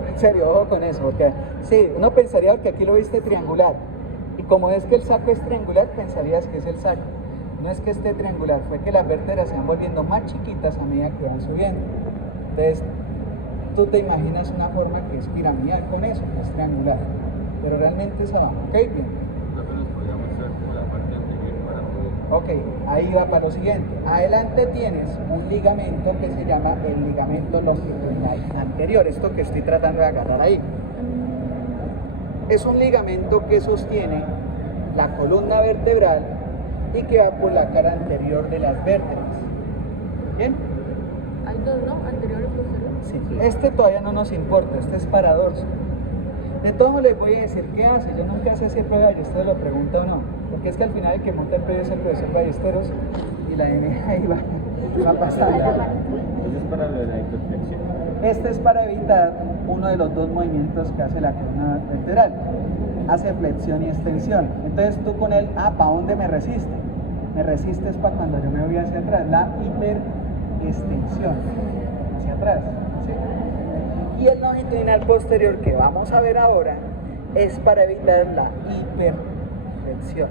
En serio, ojo con eso. Porque sí, uno pensaría, porque aquí lo viste triangular. Y como es que el saco es triangular, pensarías que es el saco. No es que esté triangular, fue que las vértebras se van volviendo más chiquitas a medida que van subiendo. Entonces, tú te imaginas una forma que es piramidal con eso, que es triangular. Pero realmente es abajo. ¿Ok? Bien. Ok, ahí va para lo siguiente. Adelante tienes un ligamento que se llama el ligamento longitudinal anterior, esto que estoy tratando de agarrar ahí. Es un ligamento que sostiene la columna vertebral y que va por la cara anterior de las vértebras. ¿Bien? Hay dos, ¿no? Anterior y posterior. Sí. Este todavía no nos importa, este es para dorso. De todos modos les voy a decir qué hace. Yo nunca sé si el profesor Ballesteros lo pregunta o no, porque es que al final el que monta el previo es el profesor Ballesteros y la M ahí va pasando. Eso es para lo de la hiperflexión. Este es para evitar uno de los dos movimientos que hace la columna vertebral. Hace flexión y extensión. Entonces tú con él, ¿para dónde me resiste? Me resistes para cuando yo me voy hacia atrás, la hiperextensión, hacia atrás. ¿Sí? Y el longitudinal posterior que vamos a ver ahora es para evitar la hiperflexión.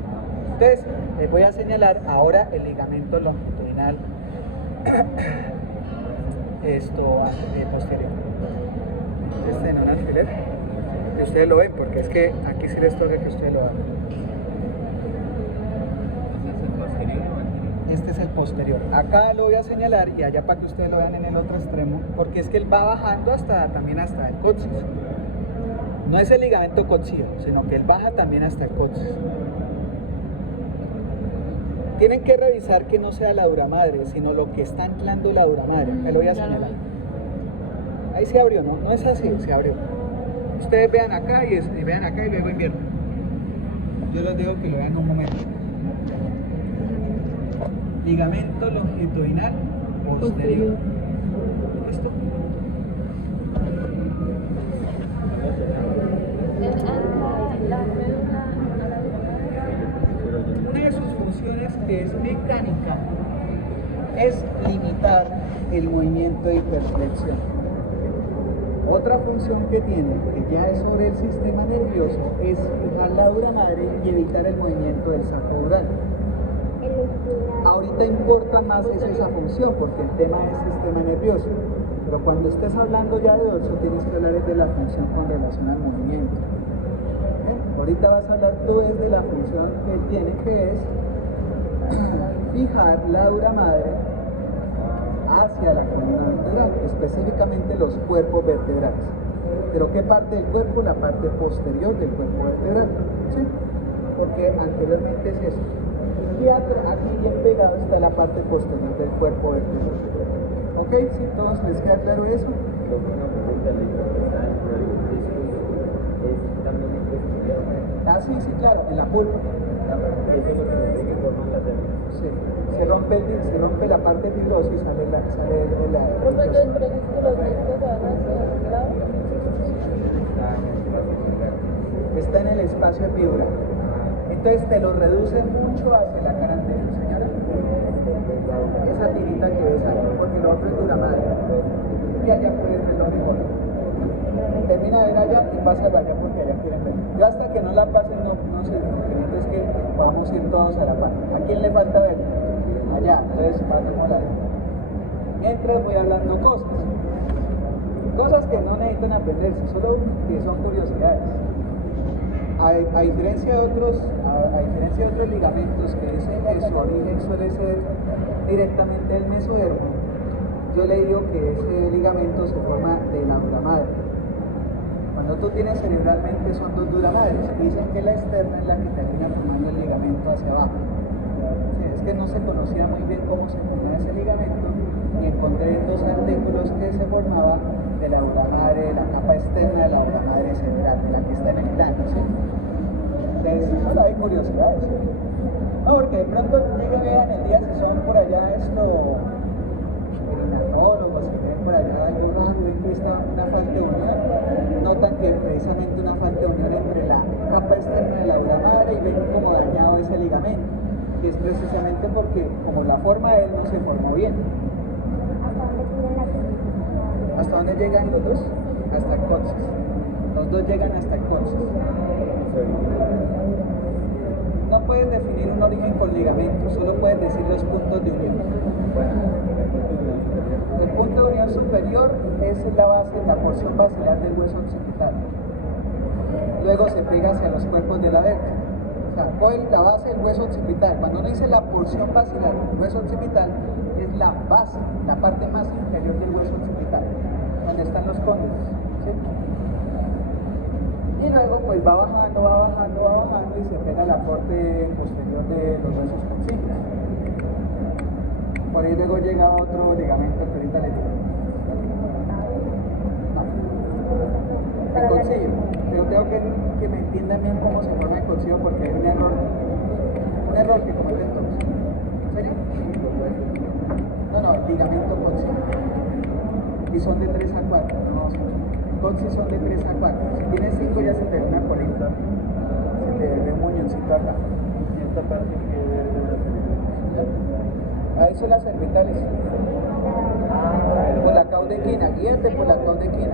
Entonces, les voy a señalar ahora el ligamento longitudinal posterior. Este en un alfiler. Y ustedes lo ven, porque es que aquí sí les toca que ustedes lo vean. Este es el posterior. Acá lo voy a señalar y allá para que ustedes lo vean en el otro extremo, porque es que él va bajando también hasta el coxis. No es el ligamento coxío, sino que él baja también hasta el coxis. Tienen que revisar que no sea la dura madre, sino lo que está anclando la dura madre. Acá lo voy a señalar. Ahí se abrió, ¿no? No es así, se abrió. Ustedes vean acá y vean acá y luego invierten. Yo les digo que lo vean un momento. Ligamento longitudinal posterior. ¿Listo? Una de sus funciones, que es mecánica, es limitar el movimiento de hiperflexión. Otra función que tiene, que ya es sobre el sistema nervioso, es fijar la dura madre y evitar el movimiento del saco dural. Ahorita importa más es esa función porque el tema es sistema nervioso, pero cuando estés hablando ya de dorso tienes que hablar de la función con relación al movimiento. Ahorita vas a hablar tú desde la función que él tiene, que es fijar la dura madre hacia la columna vertebral, específicamente los cuerpos vertebrales. ¿Pero qué parte del cuerpo? La parte posterior del cuerpo vertebral, ¿sí? Porque anteriormente es eso. Y aquí bien pegado está la parte posterior del cuerpo vertebral. ¿Ok? ¿Sí? ¿Todos les queda claro eso? Ah, sí, sí, claro, en la pulpa. Sí. Se rompe la parte fibrosa y sale la está en el espacio epidural. Entonces te lo reduce mucho hacia la cara anterior, señora. Esa tirita que ves ahí, porque lo otro es dura madre. Y allá puedes ver lo mejor. Termina de ver allá y pásalo allá porque allá quieren ver. Yo hasta que no la pasen no sé, lo que necesito es que vamos a ir todos a la par. ¿A quién le falta ver? Allá, entonces pasemos la. Mientras voy hablando cosas que no necesitan aprenderse, solo que son curiosidades. A diferencia de otros ligamentos que dicen que su origen suele ser directamente del mesodermo, yo le digo que ese ligamento se forma de la dura madre. Cuando tú tienes cerebralmente son dos dura madres, dicen que la externa es la que termina formando el ligamento hacia abajo. Sí, es que no se conocía muy bien cómo se formaba ese ligamento y encontré dos artículos que se formaba de la dura madre, de la capa externa de la dura madre cerebral, de la que está en el plano, ¿sí? Entonces, solo hay curiosidades. No, porque de pronto llega a ver en el día si son por allá perinatólogos, si ven por allá algo raro, ven que está una falta de unión, notan que precisamente una falta de unión entre la capa externa de la dura madre y ven como dañado ese ligamento, que es precisamente porque como la forma de él no se formó bien. ¿Hasta dónde llegan los dos? Hasta el coxis. Los dos llegan hasta el coxis. No puedes definir un origen con ligamento, solo puedes decir los puntos de unión. El punto de unión superior es la base, la porción basilar del hueso occipital. Luego se pega hacia los cuerpos de la vértebra. O sea, coge la base del hueso occipital. Cuando uno dice la porción basilar del hueso occipital, es la base, la parte más inferior del hueso occipital, donde están los cóndilos, ¿sí? Y luego pues va bajando y se pega la parte posterior de los huesos coxígeos. Por ahí luego llega otro ligamento que ahorita le digo. No. El coxillo. Pero tengo que me entiendan bien cómo se forma el coxillo porque hay un error que cometen todos. ¿En serio? No, ligamento coxillo. Y son de 3 a 4. Coxis son de 3 a 4. Si tienes 5 ya se te ve una colita. Se te ve un muñoncito acá. Y esta parte que Ahí son las cervicales. Por la caudequina, guíate por la caudequina.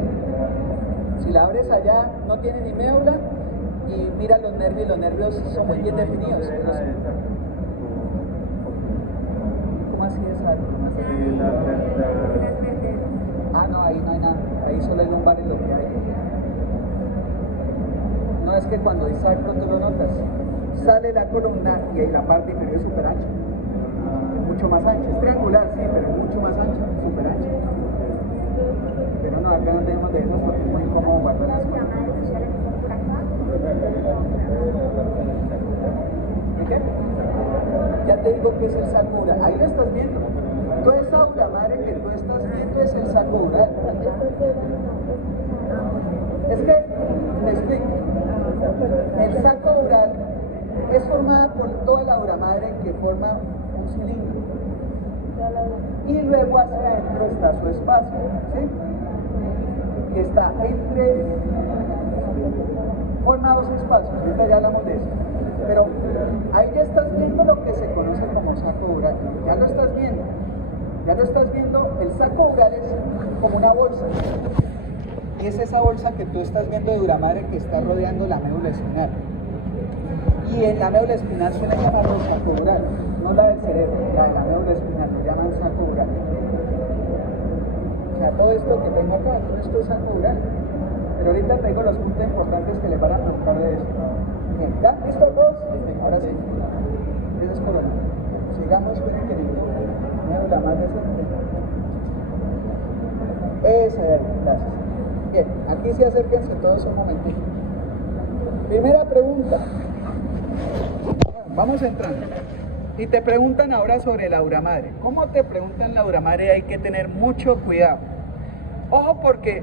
Si la abres allá, no tiene ni médula y mira los nervios son muy bien definidos. ¿Cómo así es algo? Ah, no, ahí no hay nada. Ahí solo hay lumbar en lo que hay. No, es que cuando dice sacro tú lo notas. Sale la columna y la parte inferior es súper ancha. Mucho más ancha. Es triangular, sí, pero mucho más ancha, súper ancha. Pero no, acá no tenemos de esos porque es muy incómodo guardar las cosas. ¿Qué? Ya te digo que es el sacura. Ahí lo estás viendo. Toda esa aura madre que tú estás viendo es el saco ural. Es que, te explico, el saco ural es formada por toda la aura madre que forma un cilindro. Y luego hacia adentro está su espacio, ¿sí? Que está entre, forma dos espacios, ahorita ya hablamos de eso. Pero ahí ya estás viendo lo que se conoce como saco ural, ya lo estás viendo. Ya lo estás viendo, el saco ural es como una bolsa. y es esa bolsa que tú estás viendo de dura madre que está rodeando la médula espinal. Y en la médula espinal suelen llamarlo saco ural, no la del cerebro, la de la médula espinal, lo llaman saco ural. O sea, todo esto que tengo acá, todo esto es saco ural. Pero ahorita traigo los puntos importantes que les van a preguntar de eso. Bien, ¿ya? ¿Listo todos? Ahora sí. Eso es corona. Sigamos con el querido. Médula más decente. Esa es, gracias. Bien, aquí sí acérquense todos un momentito. Primera pregunta. Vamos entrando. Y te preguntan ahora sobre la dura madre. ¿Cómo te preguntan la dura madre? Hay que tener mucho cuidado. Ojo, porque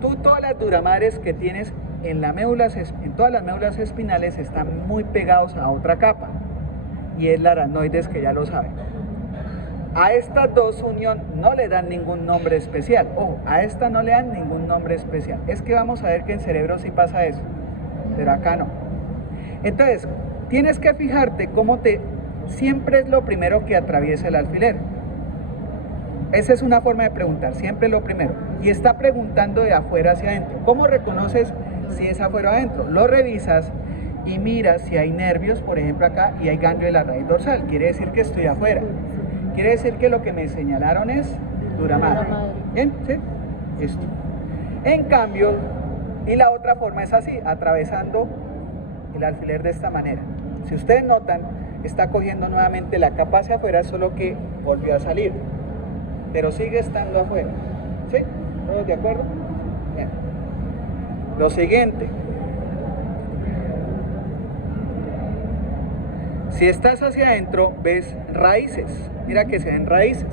tú todas las duramadres que tienes en todas las médulas espinales están muy pegados a otra capa. Y es la aracnoides, que ya lo saben. A estas dos unión no le dan ningún nombre especial. Ojo, a esta no le dan ningún nombre especial. Es que vamos a ver que en cerebro sí pasa eso, pero acá no. Entonces, tienes que fijarte siempre es lo primero que atraviesa el alfiler. Esa es una forma de preguntar, siempre lo primero. Y está preguntando de afuera hacia adentro. ¿Cómo reconoces si es afuera o adentro? Lo revisas y miras si hay nervios, por ejemplo acá, y hay ganglio de la raíz dorsal. Quiere decir que estoy afuera. Quiere decir que lo que me señalaron es dura madre. ¿Bien? ¿Sí? Esto. En cambio, y la otra forma es así, atravesando el alfiler de esta manera. Si ustedes notan, está cogiendo nuevamente la capa hacia afuera, solo que volvió a salir. Pero sigue estando afuera. ¿Sí? ¿Todos de acuerdo? Bien. Lo siguiente. Si estás hacia adentro, ves raíces. Mira que se ven raíces.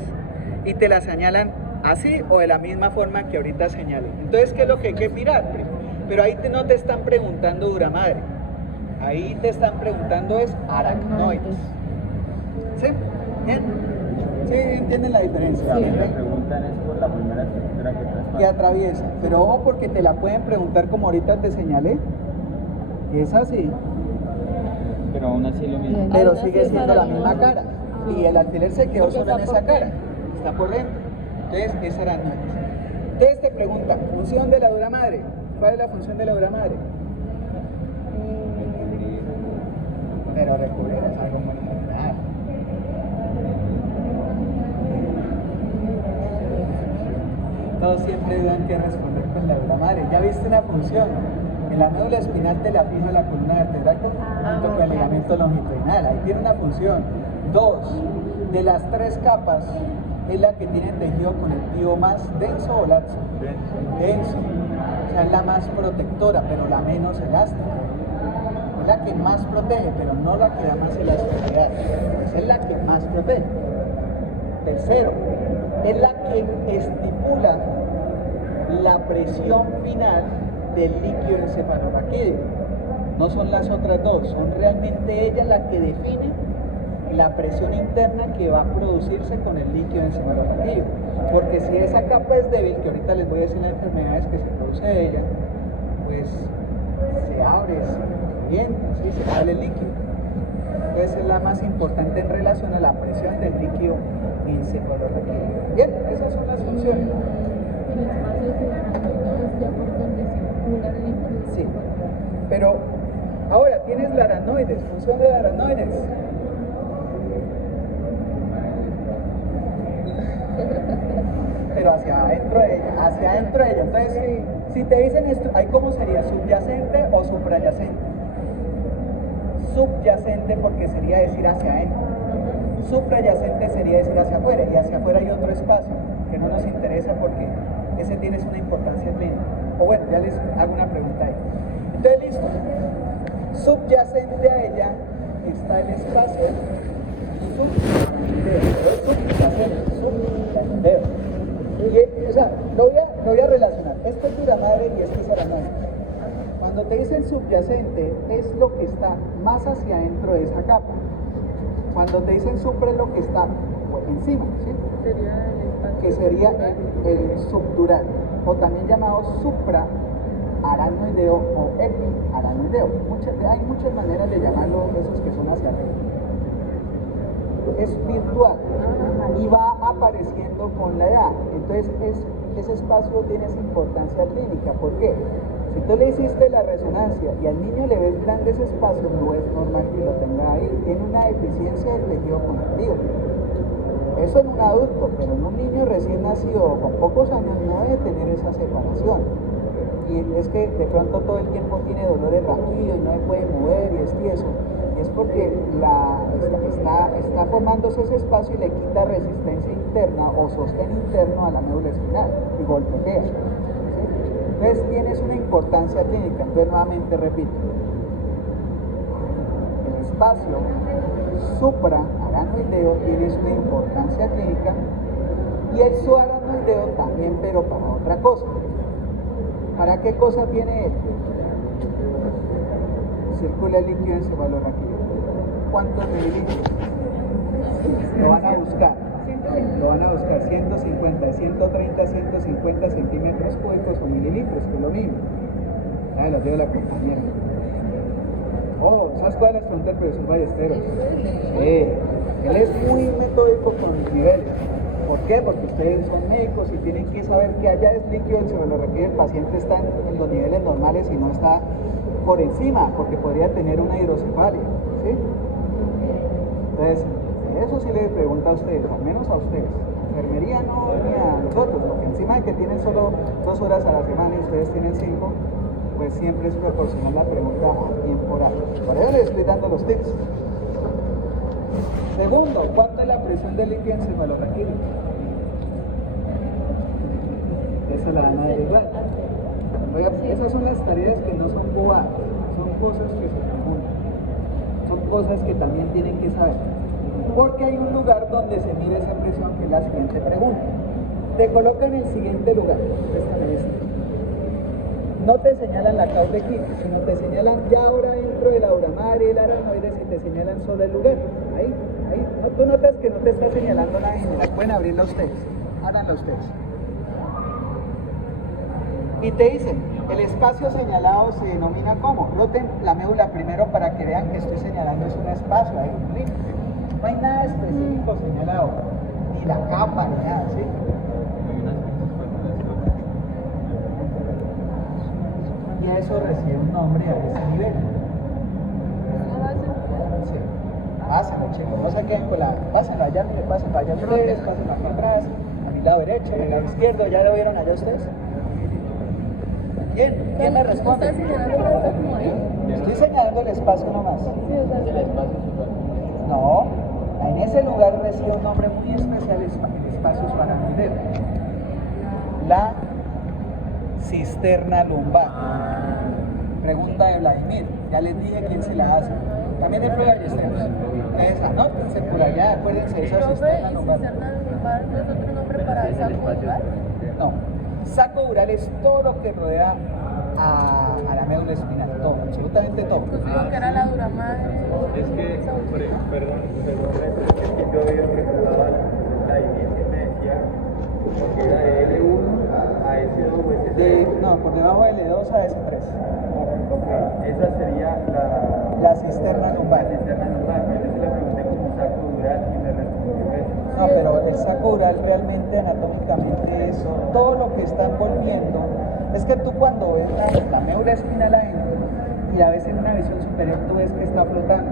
Y te las señalan así o de la misma forma que ahorita señalé. Entonces, ¿qué es lo que hay que mirar? Pero ahí no te están preguntando dura madre. Ahí te están preguntando es aracnoides. ¿Sí? ¿Bien? ¿Sí entienden la diferencia? Sí. Me preguntan es por la primera estructura que atraviesa. Pero ojo, porque te la pueden preguntar como ahorita te señalé. Es así. Pero aún así lo mismo. Pero sigue siendo la misma cara. Y el alfiler se quedó solo en esa cara. Está por dentro. Entonces, esa era aracnoides. Entonces te preguntan, función de la dura madre. ¿Cuál es la función de la dura madre? Pero recubrir es algo muy general. Todos siempre dudan qué responder con la dura madre. Ya viste una función. En la médula espinal te la fija la columna vertebral junto con el ligamento longitudinal. Ahí tiene una función. 2. De las 3 capas, es la que tiene tejido conectivo más denso o laxo. Denso. O sea, es la más protectora, pero la menos elástica. Es la que más protege, pero no la que da más elasticidad. Esa es la que más protege. Tercero, es la que estipula la presión final del líquido encefalorraquídeo. No son las otras dos, son realmente ella la que define la presión interna que va a producirse con el líquido encefalorraquídeo. Porque si esa capa es débil, que ahorita les voy a decir las enfermedades que se produce de ella, pues se abre, se revienta, ¿sí? Se sale el líquido. Entonces es la más importante en relación a la presión del líquido encefalorraquídeo. Bien, esas son las funciones. Sí, pero ahora tienes la aracnoides, función de la aracnoides. Pero hacia adentro de ella, hacia adentro de ella. Entonces, si te dicen esto, ¿ahí cómo sería? ¿Subyacente o suprayacente? Subyacente porque sería decir hacia adentro. Suprayacente sería decir hacia afuera, y hacia afuera hay otro espacio que no nos interesa porque ese tiene una importancia plena. O bueno, ya les hago una pregunta ahí. Entonces, listo. Subyacente a ella está el espacio subyacente. O sea, lo voy a relacionar. Esto es dura madre y esto es aracnoide. Cuando te dicen subyacente, es lo que está más hacia adentro de esa capa. Cuando te dicen supra, es lo que está encima, ¿sí? Que sería el subdural, o también llamado supra aracnoideo o epiaracnoideo. Hay muchas maneras de llamarlo, esos que son hacia arriba. Es virtual y va apareciendo con la edad. Entonces es ese espacio tiene esa importancia clínica. ¿Por qué? Si tú le hiciste la resonancia y al niño le ves grandes espacios, no es normal que lo tenga ahí. Tiene una deficiencia del tejido conectivo. Eso en un adulto, pero en un niño recién nacido con pocos años no debe tener esa separación. Y es que de pronto todo el tiempo tiene dolores raquídeos y no se puede mover y es tieso. Y es porque está formándose ese espacio y le quita resistencia interna o sostén interno a la médula espinal y golpetea. ¿Sí? Entonces tienes una importancia clínica. Entonces nuevamente repito, el espacio supraaranoideo tiene una importancia clínica y el subaranoideo también, pero para otra cosa. ¿Para qué cosa tiene él? Circula el líquido encefalorraquídeo. ¿Cuántos mililitros? Lo van a buscar. 150, 130, 150 centímetros cúbicos o mililitros, que es lo mismo. Ah, los dio la compañera. Oh, ¿sabes cuál es la pregunta del profesor Ballesteros? Sí, él es muy metódico con los niveles. ¿Por qué? Porque ustedes son médicos y tienen que saber que allá es líquido encefalorraquídeo, el paciente está en los niveles normales y no está por encima, porque podría tener una hidrocefalia, ¿sí? Entonces, eso sí les pregunta a ustedes, al menos a ustedes. Enfermería no ni a nosotros, porque encima de que tienen solo 2 horas a la semana y ustedes tienen 5, pues siempre es proporcional la pregunta a tiempo real. Por eso les estoy dando los tips. Segundo, ¿cuánto es la presión del líquido encefalorraquídeo? Esa la van a averiguar. Oiga, esas son las tareas que no son bobadas, son cosas que se preguntan, son cosas que también tienen que saber. Porque hay un lugar donde se mide esa presión, que es la siguiente pregunta. Te colocan en el siguiente lugar, préstame esto. No te señalan la causa de quitis, sino te señalan ya ahora dentro de la aura madre y el aranoide, si te señalan solo el lugar. Ahí. No, tú notas que no te está señalando nada en general. Pueden abrirla ustedes, háganla ustedes. Y te dicen, el espacio señalado se denomina como. Roten la médula primero para que vean que estoy señalando es un espacio, hay un límite. No hay nada específico señalado, ni la capa, ni nada, ¿sí? Y a eso recibe un nombre a ese nivel. Sí. Pásenlo, chicos, no se queden con la... Pásenlo allá, mire, pásenlo allá ustedes, pásenlo aquí atrás, a mi lado derecho, a mi lado izquierdo, ¿ya lo vieron allá ustedes? Bien, ¿quién me responde? Estoy señalando el espacio nomás. No, en ese lugar recibe un nombre muy especial, el espacio subaranoideo. La cisterna lumbar. Pregunta de Vladimir, ya les dije quién se la hace. También de prueba de Ballesteros. Entonces, anótense por allá, acuérdense de esa cisterna lumbar. ¿Cisterna lumbar no es otro nombre para saco dural? No, saco dural es todo lo que rodea a la médula espinal, todo, absolutamente todo. Pues digo que era la dura madre. Es que, perdón, es que yo había recordado la evidencia me decía que era de L1 a S2 o S3. No, por debajo de L2 a S3. Ok, esa sería La cisterna lumbar. la cisterna lumbar. Yo se la pregunté como saco dural y me respondió eso. No, pero el saco dural realmente anatómicamente es todo lo que está envolviendo. Es que tú cuando ves la médula espinal adentro y a veces en una visión superior tú ves que está flotando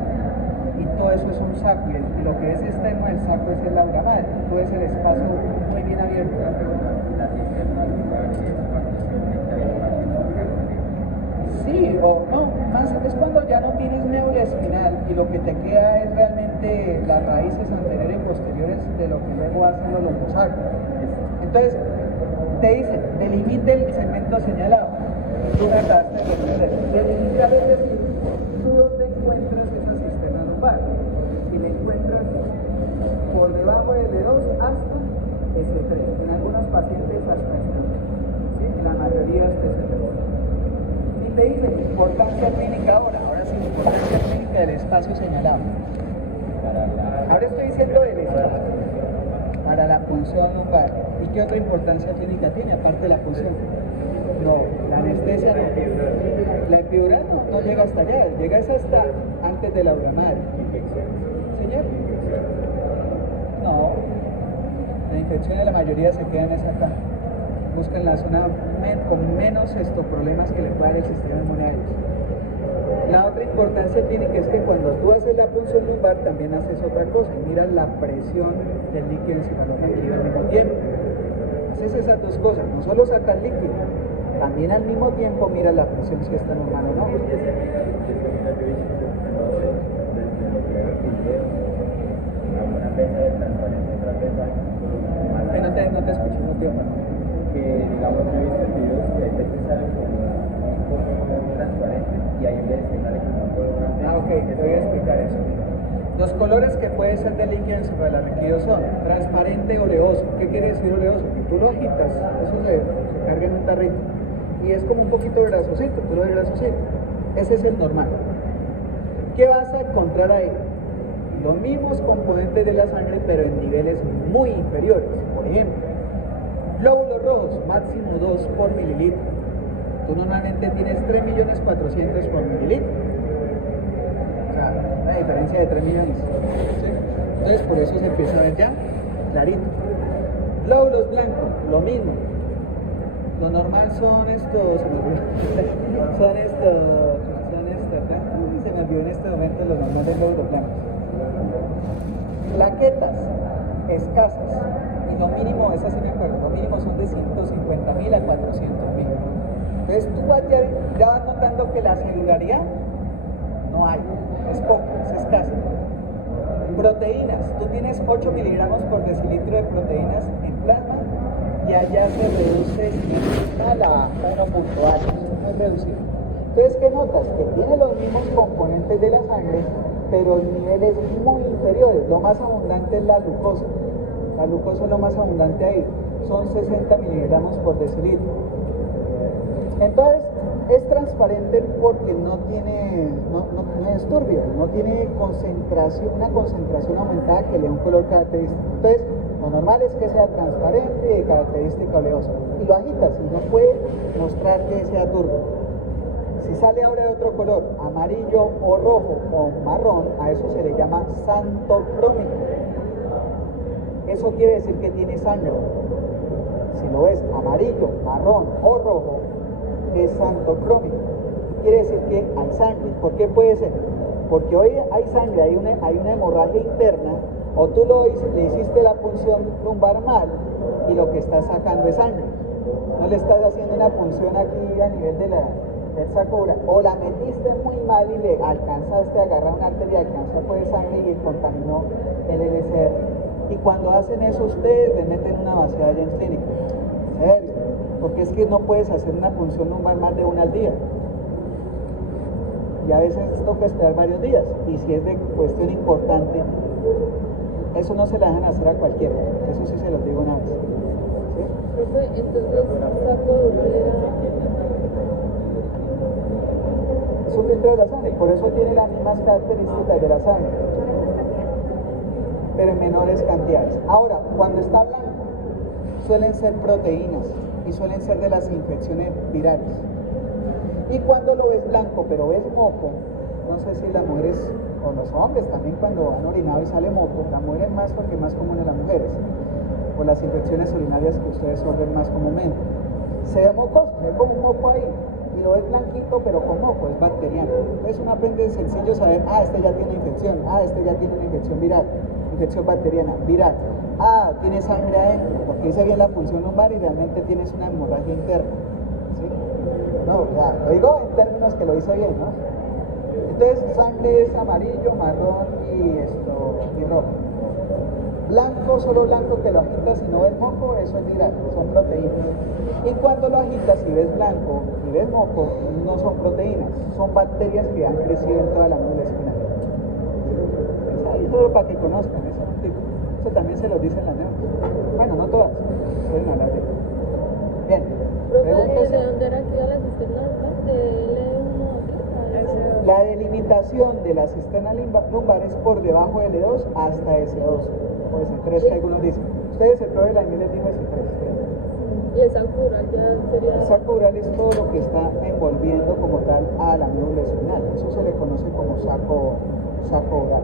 y todo eso es un saco y lo que es externo del saco es el aura madre, tú ves el espacio muy bien abierto. La cisterna lumbar es cuando se aumenta el espacio. Sí, o no, más es cuando ya no tienes médula espinal y lo que te queda es realmente las raíces anteriores y posteriores de lo que luego hacen los lombosacros. Entonces, te dicen, delimite el segmento señalado. Tú me acabaste de responder. Delimitar es decir, tú dónde encuentras esa cisterna lumbar. Y la encuentras por debajo del L2 hasta S3. En algunos pacientes hasta S3. ¿Sí? En la mayoría hasta S3. Y te dicen, importancia clínica ahora sí, importancia clínica del espacio señalado. Ahora estoy diciendo del espacio. Para la punción lumbar. ¿Y qué otra importancia clínica tiene, aparte de la punción? No, la anestesia no. La epidural no llega hasta allá, llega hasta antes de la aura madre. ¿Señor? No, la infección de la mayoría se queda en esa acá. buscan la zona con menos problemas que le pueda dar el sistema inmunitario. La otra importancia clínica es que cuando tú haces la punción lumbar también haces otra cosa y miras la presión del líquido encefalorraquídeo al mismo tiempo. Haces esas dos cosas, no solo sacas líquido, también al mismo tiempo miras la presión si está normal o no. No te escucho, no te oigo. Que digamos yo he visto en videos que hay veces sale como un poco transparente y hay veces que sale como un color transparente. Ok, te voy a explicar eso. Los colores que puede ser del líquido encefalorraquídeo son transparente, oleoso. ¿Qué quiere decir oleoso? Que tú lo agitas, eso se carga en un tarrito y es como un poquito grasosito, tú lo ves grasosito. Ese es el normal. ¿Qué vas a encontrar ahí? Los mismos componentes de la sangre, pero en niveles muy inferiores. Por ejemplo, glóbulos rojos, máximo 2 por mililitro. Tú normalmente tienes 3.400.000 por mililitro. O sea, una diferencia de 3 millones. ¿Sí? Entonces, por eso se empieza a ver ya clarito. Glóbulos blancos, lo mismo. Lo normal son estos, se me olvidó en este momento lo normal de glóbulos blancos. Plaquetas escasas, y lo mínimo, esas sí me acuerdo, lo mínimo son de 150.000 a 400.000. Entonces tú ya vas notando que la celularidad no hay, es poco, es escasa. Proteínas, tú tienes 8 miligramos por decilitro de proteínas en plasma y allá se reduce a la 1.8, no es reducido. Entonces, ¿qué notas? Que tiene los mismos componentes de la sangre, pero en niveles muy inferiores. Lo más abundante es la glucosa. La glucosa es lo más abundante ahí. Son 60 miligramos por decilitro. Entonces, es transparente porque no es turbio, no tiene una concentración aumentada que le dé un color característico. Entonces, lo normal es que sea transparente y de característica oleosa. Y lo agitas y no puede mostrar que sea turbio. Si sale ahora de otro color, amarillo o rojo o marrón, a eso se le llama xantocrómico. Eso quiere decir que tiene sangre. Si lo ves amarillo, marrón o rojo, es xantocrómico. Quiere decir que hay sangre. ¿Por qué puede ser? Porque hoy hay sangre, hay una hemorragia interna, o tú le hiciste la punción lumbar mal y lo que estás sacando es sangre. No le estás haciendo una punción aquí a nivel del saco, o la metiste muy mal y le alcanzaste a agarrar una arteria, alcanzó a coger sangre y contaminó el LCR. Y cuando hacen eso ustedes le meten una vaciada James clínica. ¿En serio? Porque es que no puedes hacer una punción lumbar más de una al día. Y a veces toca esperar varios días. Y si es de cuestión importante, eso no se la dejan hacer a cualquiera. Eso sí se los digo una vez. ¿Sí? Profe, entonces saco Es un filtro de la sangre, por eso tiene las mismas características de la sangre, pero en menores cantidades. Ahora, cuando está blanco, suelen ser proteínas y suelen ser de las infecciones virales. Y cuando lo ves blanco, pero ves moco, no sé si las mujeres o los hombres también cuando han orinado y sale moco, las mujeres más porque es más común en las mujeres, por las infecciones urinarias que ustedes sufren más comúnmente. Se ve mocoso, se ve como un moco ahí. Y lo ves blanquito pero con moco, es bacteriano. Entonces uno aprende sencillo saber, este ya tiene infección, este ya tiene una infección viral, infección bacteriana, viral. Tiene sangre adentro, porque hice bien la punción lumbar y realmente tienes una hemorragia interna. ¿Sí? No, lo digo en términos que lo hice bien, ¿no? Entonces sangre es amarillo, marrón y rojo. Blanco, solo blanco que lo agitas y no ves moco, eso es viral, son proteínas. Y cuando lo agitas y ves blanco y ves moco, no son proteínas, son bacterias que han crecido en toda la médula espinal. Ahí solo para que conozcan, eso también se lo dicen las neuras. Bueno, no todas, pueden hablar de ello. Bien, ¿de dónde era que iba la cisterna lumbar? ¿De L1 o la delimitación de la cisterna lumbar es por debajo de L2 hasta S2. O S3 que algunos dicen. Ustedes el pro de la miel les dijo S3. y el sacral ya sería? El sacral es todo lo que está envolviendo como tal a la médula espinal. Eso se le conoce como saco oral.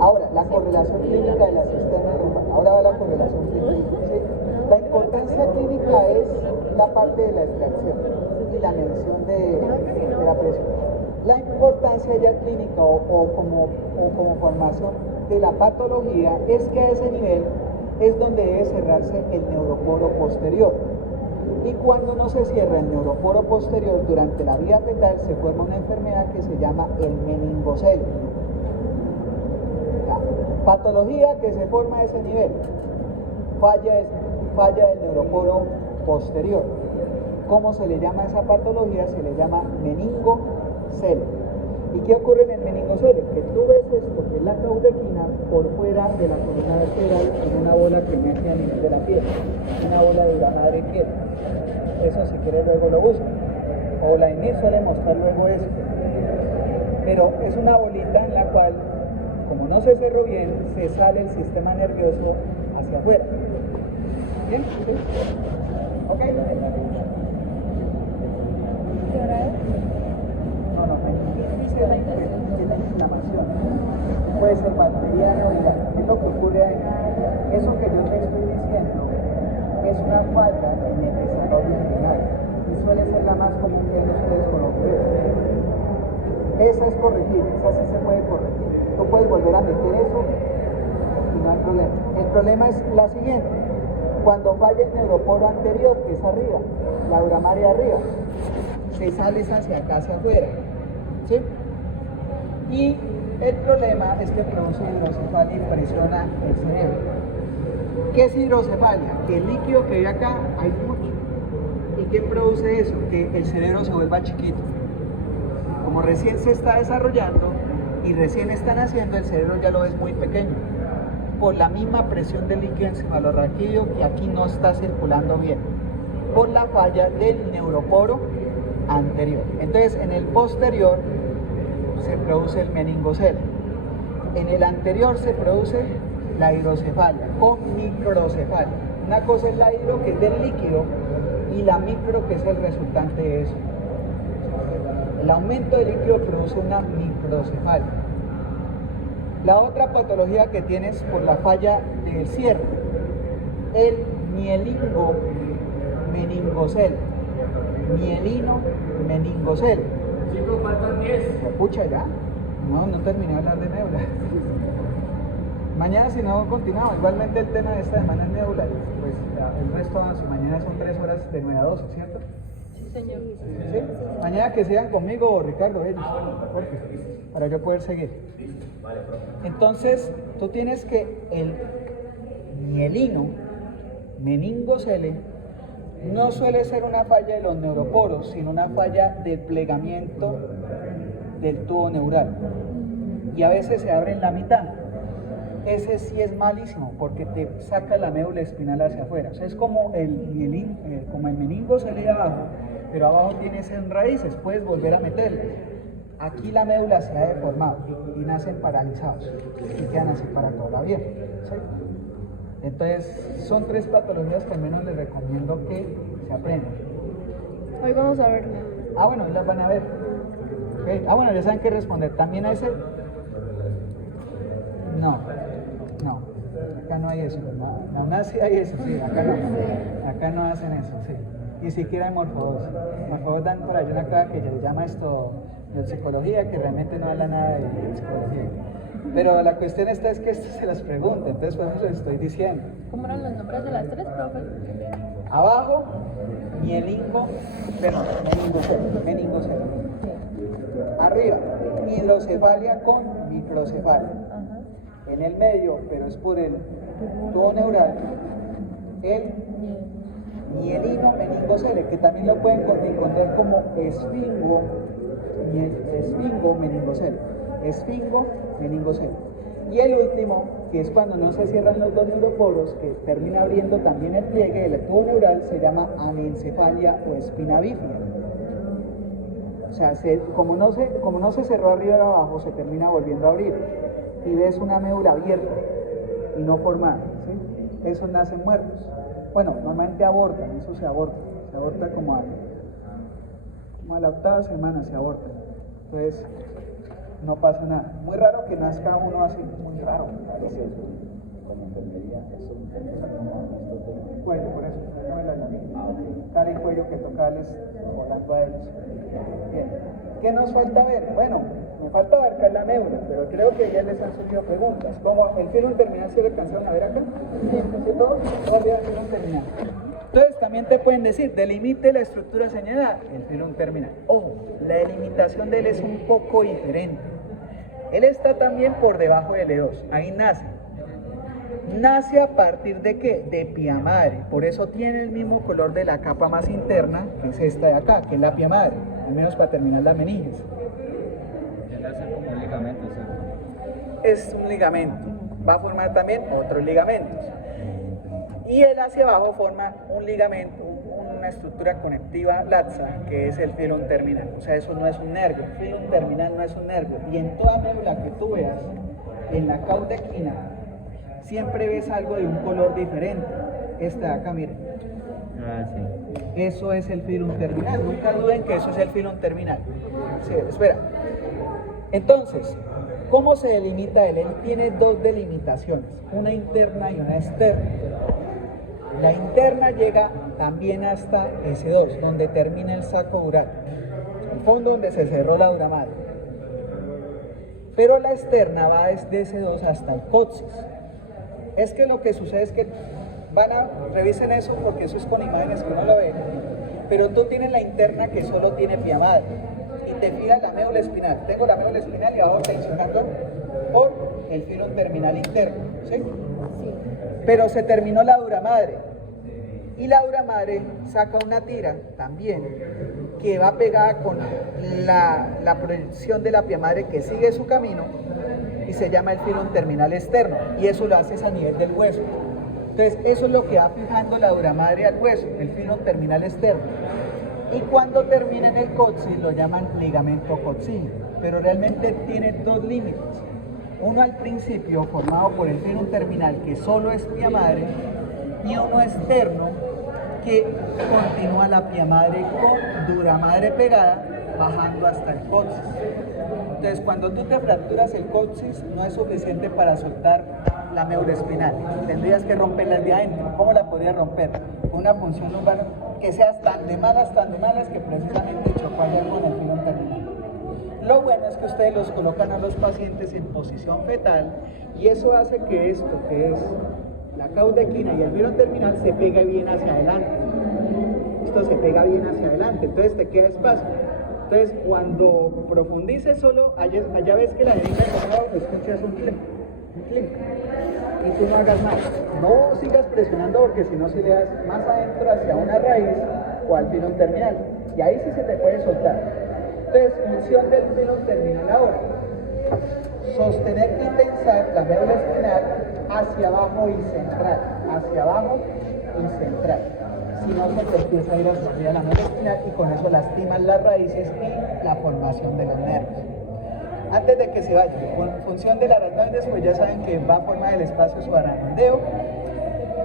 Ahora, la correlación correlación clínica de la cisterna lumbar. Ahora va la correlación clínica. ¿Sí? La importancia clínica es la parte de la extracción y la medición de la presión. La importancia ya clínica o como formación de la patología es que a ese nivel es donde debe cerrarse el neuroporo posterior. Y cuando no se cierra el neuroporo posterior durante la vía fetal, se forma una enfermedad que se llama el meningocele. La patología que se forma a ese nivel, falla del neuroporo posterior. ¿Cómo se le llama a esa patología? Se le llama meningocele. ¿Y qué ocurre en el meningocele? Que tú ves esto, que es la caudequina, por fuera de la columna vertebral, en una bola que mete a nivel de la piel, una bola de madre piel. Eso si quieres luego lo busca. O la ENIR suele mostrar luego eso. Pero es una bolita en la cual, como no se cerró bien, se sale el sistema nervioso hacia afuera. ¿Bien? ¿Sí? ¿Ok? ¿Qué hora es? No, meningitis es la inflamación. Puede ser bacteriana o viral. ¿Qué es lo que ocurre ahí? Eso que yo te estoy diciendo es una falla en el desarrollo urinario y suele ser la más común que ustedes con los bebés. Esa es corregir, esa sí se puede corregir. Tú puedes volver a meter eso y no hay problema. El problema es la siguiente: cuando falla el neuroporo anterior, que es arriba, la uramaria arriba, se sale hacia acá, hacia afuera, ¿sí? Y el problema es que produce hidrocefalia y presiona el cerebro. ¿Qué es hidrocefalia? Que el líquido que hay acá hay mucho. ¿Y qué produce eso? Que el cerebro se vuelva chiquito. Como recién se está desarrollando y recién está naciendo, el cerebro ya lo ves muy pequeño. Por la misma presión del líquido encefalorraquídeo que aquí no está circulando bien. Por la falla del neuroporo anterior. Entonces, en el posterior se produce el meningocele. En el anterior se produce la hidrocefalia o microcefalia. Una cosa es la hidro, que es del líquido, y la micro, que es el resultante de eso. El aumento del líquido produce una microcefalia. La otra patología que tienes por la falla del cierre, el mielingo meningocele. Mielino meningocele. Chicos, faltan 10. Escucha ya. No terminé de hablar de médula. Mañana, si no continuamos, igualmente el tema de esta semana es médula. Pues el resto avanza. Mañana son 3 horas de 9 a 12, ¿cierto? Sí, señor. ¿Sí? Mañana que sigan conmigo, Ricardo, ellos, Jorge, para yo poder seguir. Entonces, tú tienes que el mielino meningocele no suele ser una falla de los neuroporos, sino una falla del plegamiento del tubo neural. Y a veces se abre en la mitad. Ese sí es malísimo porque te saca la médula espinal hacia afuera. O sea, es como el meningocele de abajo, pero abajo tienes en raíces, puedes volver a meterle. Aquí la médula se ha deformado y nacen paralizados y quedan así para toda la vida. ¿Sí? Entonces, son 3 patologías que al menos les recomiendo que se aprendan. Hoy vamos a verla. Ah, bueno, hoy las van a ver. Okay. Ah, bueno, ya saben qué responder. ¿También a ese? No. Acá no hay eso. Aún así hay eso, sí. Acá no hacen eso, sí. Ni siquiera hay morfodos. Morfodos dan por ahí una cosa que se llama esto de psicología, que realmente no habla nada de psicología. Pero la cuestión esta es que esto se las pregunta, entonces por eso les estoy diciendo. ¿Cómo eran los nombres de las 3, profe? Abajo, meningocele. Arriba, hidrocefalia con microcefalia. En el medio, pero es por el tubo neural, el mielino meningocele, que también lo pueden encontrar como esfingo meningocele. Esfingo meningocele. Y el último, que es cuando no se cierran los 2 neuroporos, que termina abriendo también el pliegue del tubo neural, se llama anencefalia o espina bífida. O sea, como no se cerró arriba y abajo, se termina volviendo a abrir. Y ves una médula abierta y no formada. ¿Sí? Esos nacen muertos. Bueno, normalmente abortan, eso se aborta. Se aborta como a la 8ª semana se aborta. Entonces, no pasa nada. Muy raro que nazca uno así, muy raro. Como enfermería, eso no Cuello, por eso, no me la llamé. Cara y cuello que tocarles volando a ellos. Bien. ¿Qué nos falta ver? Bueno, me falta abarcar la médula, pero creo que ya les han surgido preguntas. ¿Cómo el filum terminal se alcanzaron a ver acá? ¿Sí todos? Todavía el filum terminal. Entonces también te pueden decir, delimite la estructura señalada, el filum terminal. Ojo, la delimitación de él es un poco diferente. Él está también por debajo del E2, ahí nace. Nace a partir de ¿qué? De pia madre, por eso tiene el mismo color de la capa más interna, que es esta de acá, que es la pia madre, al menos para terminar las meninges. Él hace como un ligamento, ¿cierto? Es un ligamento, va a formar también otros ligamentos. Y él hacia abajo forma un ligamento, una estructura conectiva laxa, que es el filum terminal. O sea, eso no es un nervio, el filum terminal no es un nervio. Y en toda médula que tú veas, en la caudequina, siempre ves algo de un color diferente. Este de acá, miren. Ah, sí. Eso es el filum terminal. Nunca duden que eso es el filum terminal. Sí, espera. Entonces, ¿cómo se delimita él? Él tiene dos delimitaciones, una interna y una externa. La interna llega también hasta S2, donde termina el saco dural, el fondo donde se cerró la dura madre. Pero la externa va desde S2 hasta el coxis. Es que lo que sucede es que revisen eso porque eso es con imágenes que uno lo ve, pero tú tienes la interna que solo tiene pia madre y te fijas la médula espinal. Tengo la médula espinal y abajo tensionando por el filum terminal interno, ¿sí? Sí. Pero se terminó la dura madre y la dura madre saca una tira también que va pegada con la proyección de la pia madre que sigue su camino y se llama el filum terminal externo, y eso lo haces a nivel del hueso. Entonces eso es lo que va fijando la dura madre al hueso, el filum terminal externo, y cuando termina en el coxis lo llaman ligamento coxíleo, pero realmente tiene dos límites. Uno al principio formado por el filum terminal que solo es pia madre, y uno externo que continúa la pia madre con dura madre pegada bajando hasta el coxis. Entonces cuando tú te fracturas el coxis no es suficiente para soltar la médula espinal, tendrías que romperla de adentro. ¿Cómo la podrías romper? Con una punción lumbar que seas tan de malas que precisamente chocó allá con el filum terminal. Lo bueno es que ustedes los colocan a los pacientes en posición fetal y eso hace que esto, que es la caudequina y el filum terminal, se pegue bien hacia adelante. Esto se pega bien hacia adelante, entonces te queda espacio. Entonces cuando profundices solo, allá ves que la jeringa de nuevo escuchas un clic, y tú no hagas más. No sigas presionando porque si no se le das más adentro hacia una raíz o al filum terminal. Y ahí sí se te puede soltar. Entonces, función del filum terminal ahora. Sostener y tensar la médula espinal hacia abajo y central. Hacia abajo y central. Si no, se te empieza a ir hacia arriba la médula espinal y con eso lastimas las raíces y la formación de los nervios. Antes de que se vaya, con función del aracnoides, pues ya saben que va a formar el espacio subaracnoideo.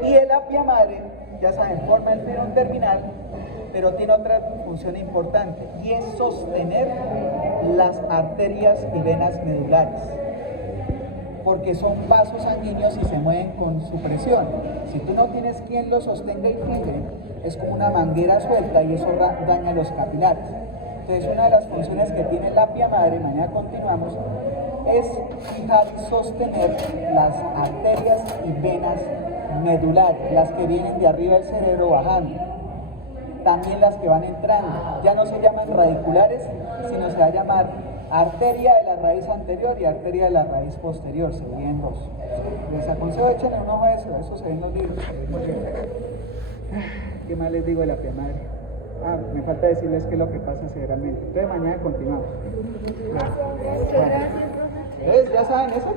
Y el apia madre, ya saben, forma el filum terminal, pero tiene otra función importante y es sostener las arterias y venas medulares, porque son vasos sanguíneos y se mueven con su presión. Si tú no tienes quien los sostenga y fije, es como una manguera suelta y eso daña los capilares. Entonces una de las funciones que tiene la pia madre, mañana continuamos, es fijar y sostener las arterias y venas medulares, las que vienen de arriba del cerebro bajando. También las que van entrando, ya no se llaman radiculares, sino se va a llamar arteria de la raíz anterior y arteria de la raíz posterior, se dividen dos. Les aconsejo echen un ojo a eso se ve en los libros. ¿Qué más les digo de la pia madre? Me falta decirles qué es lo que pasa cerebralmente. Entonces mañana continuamos. Muchas gracias, profe. ¿Ya saben eso?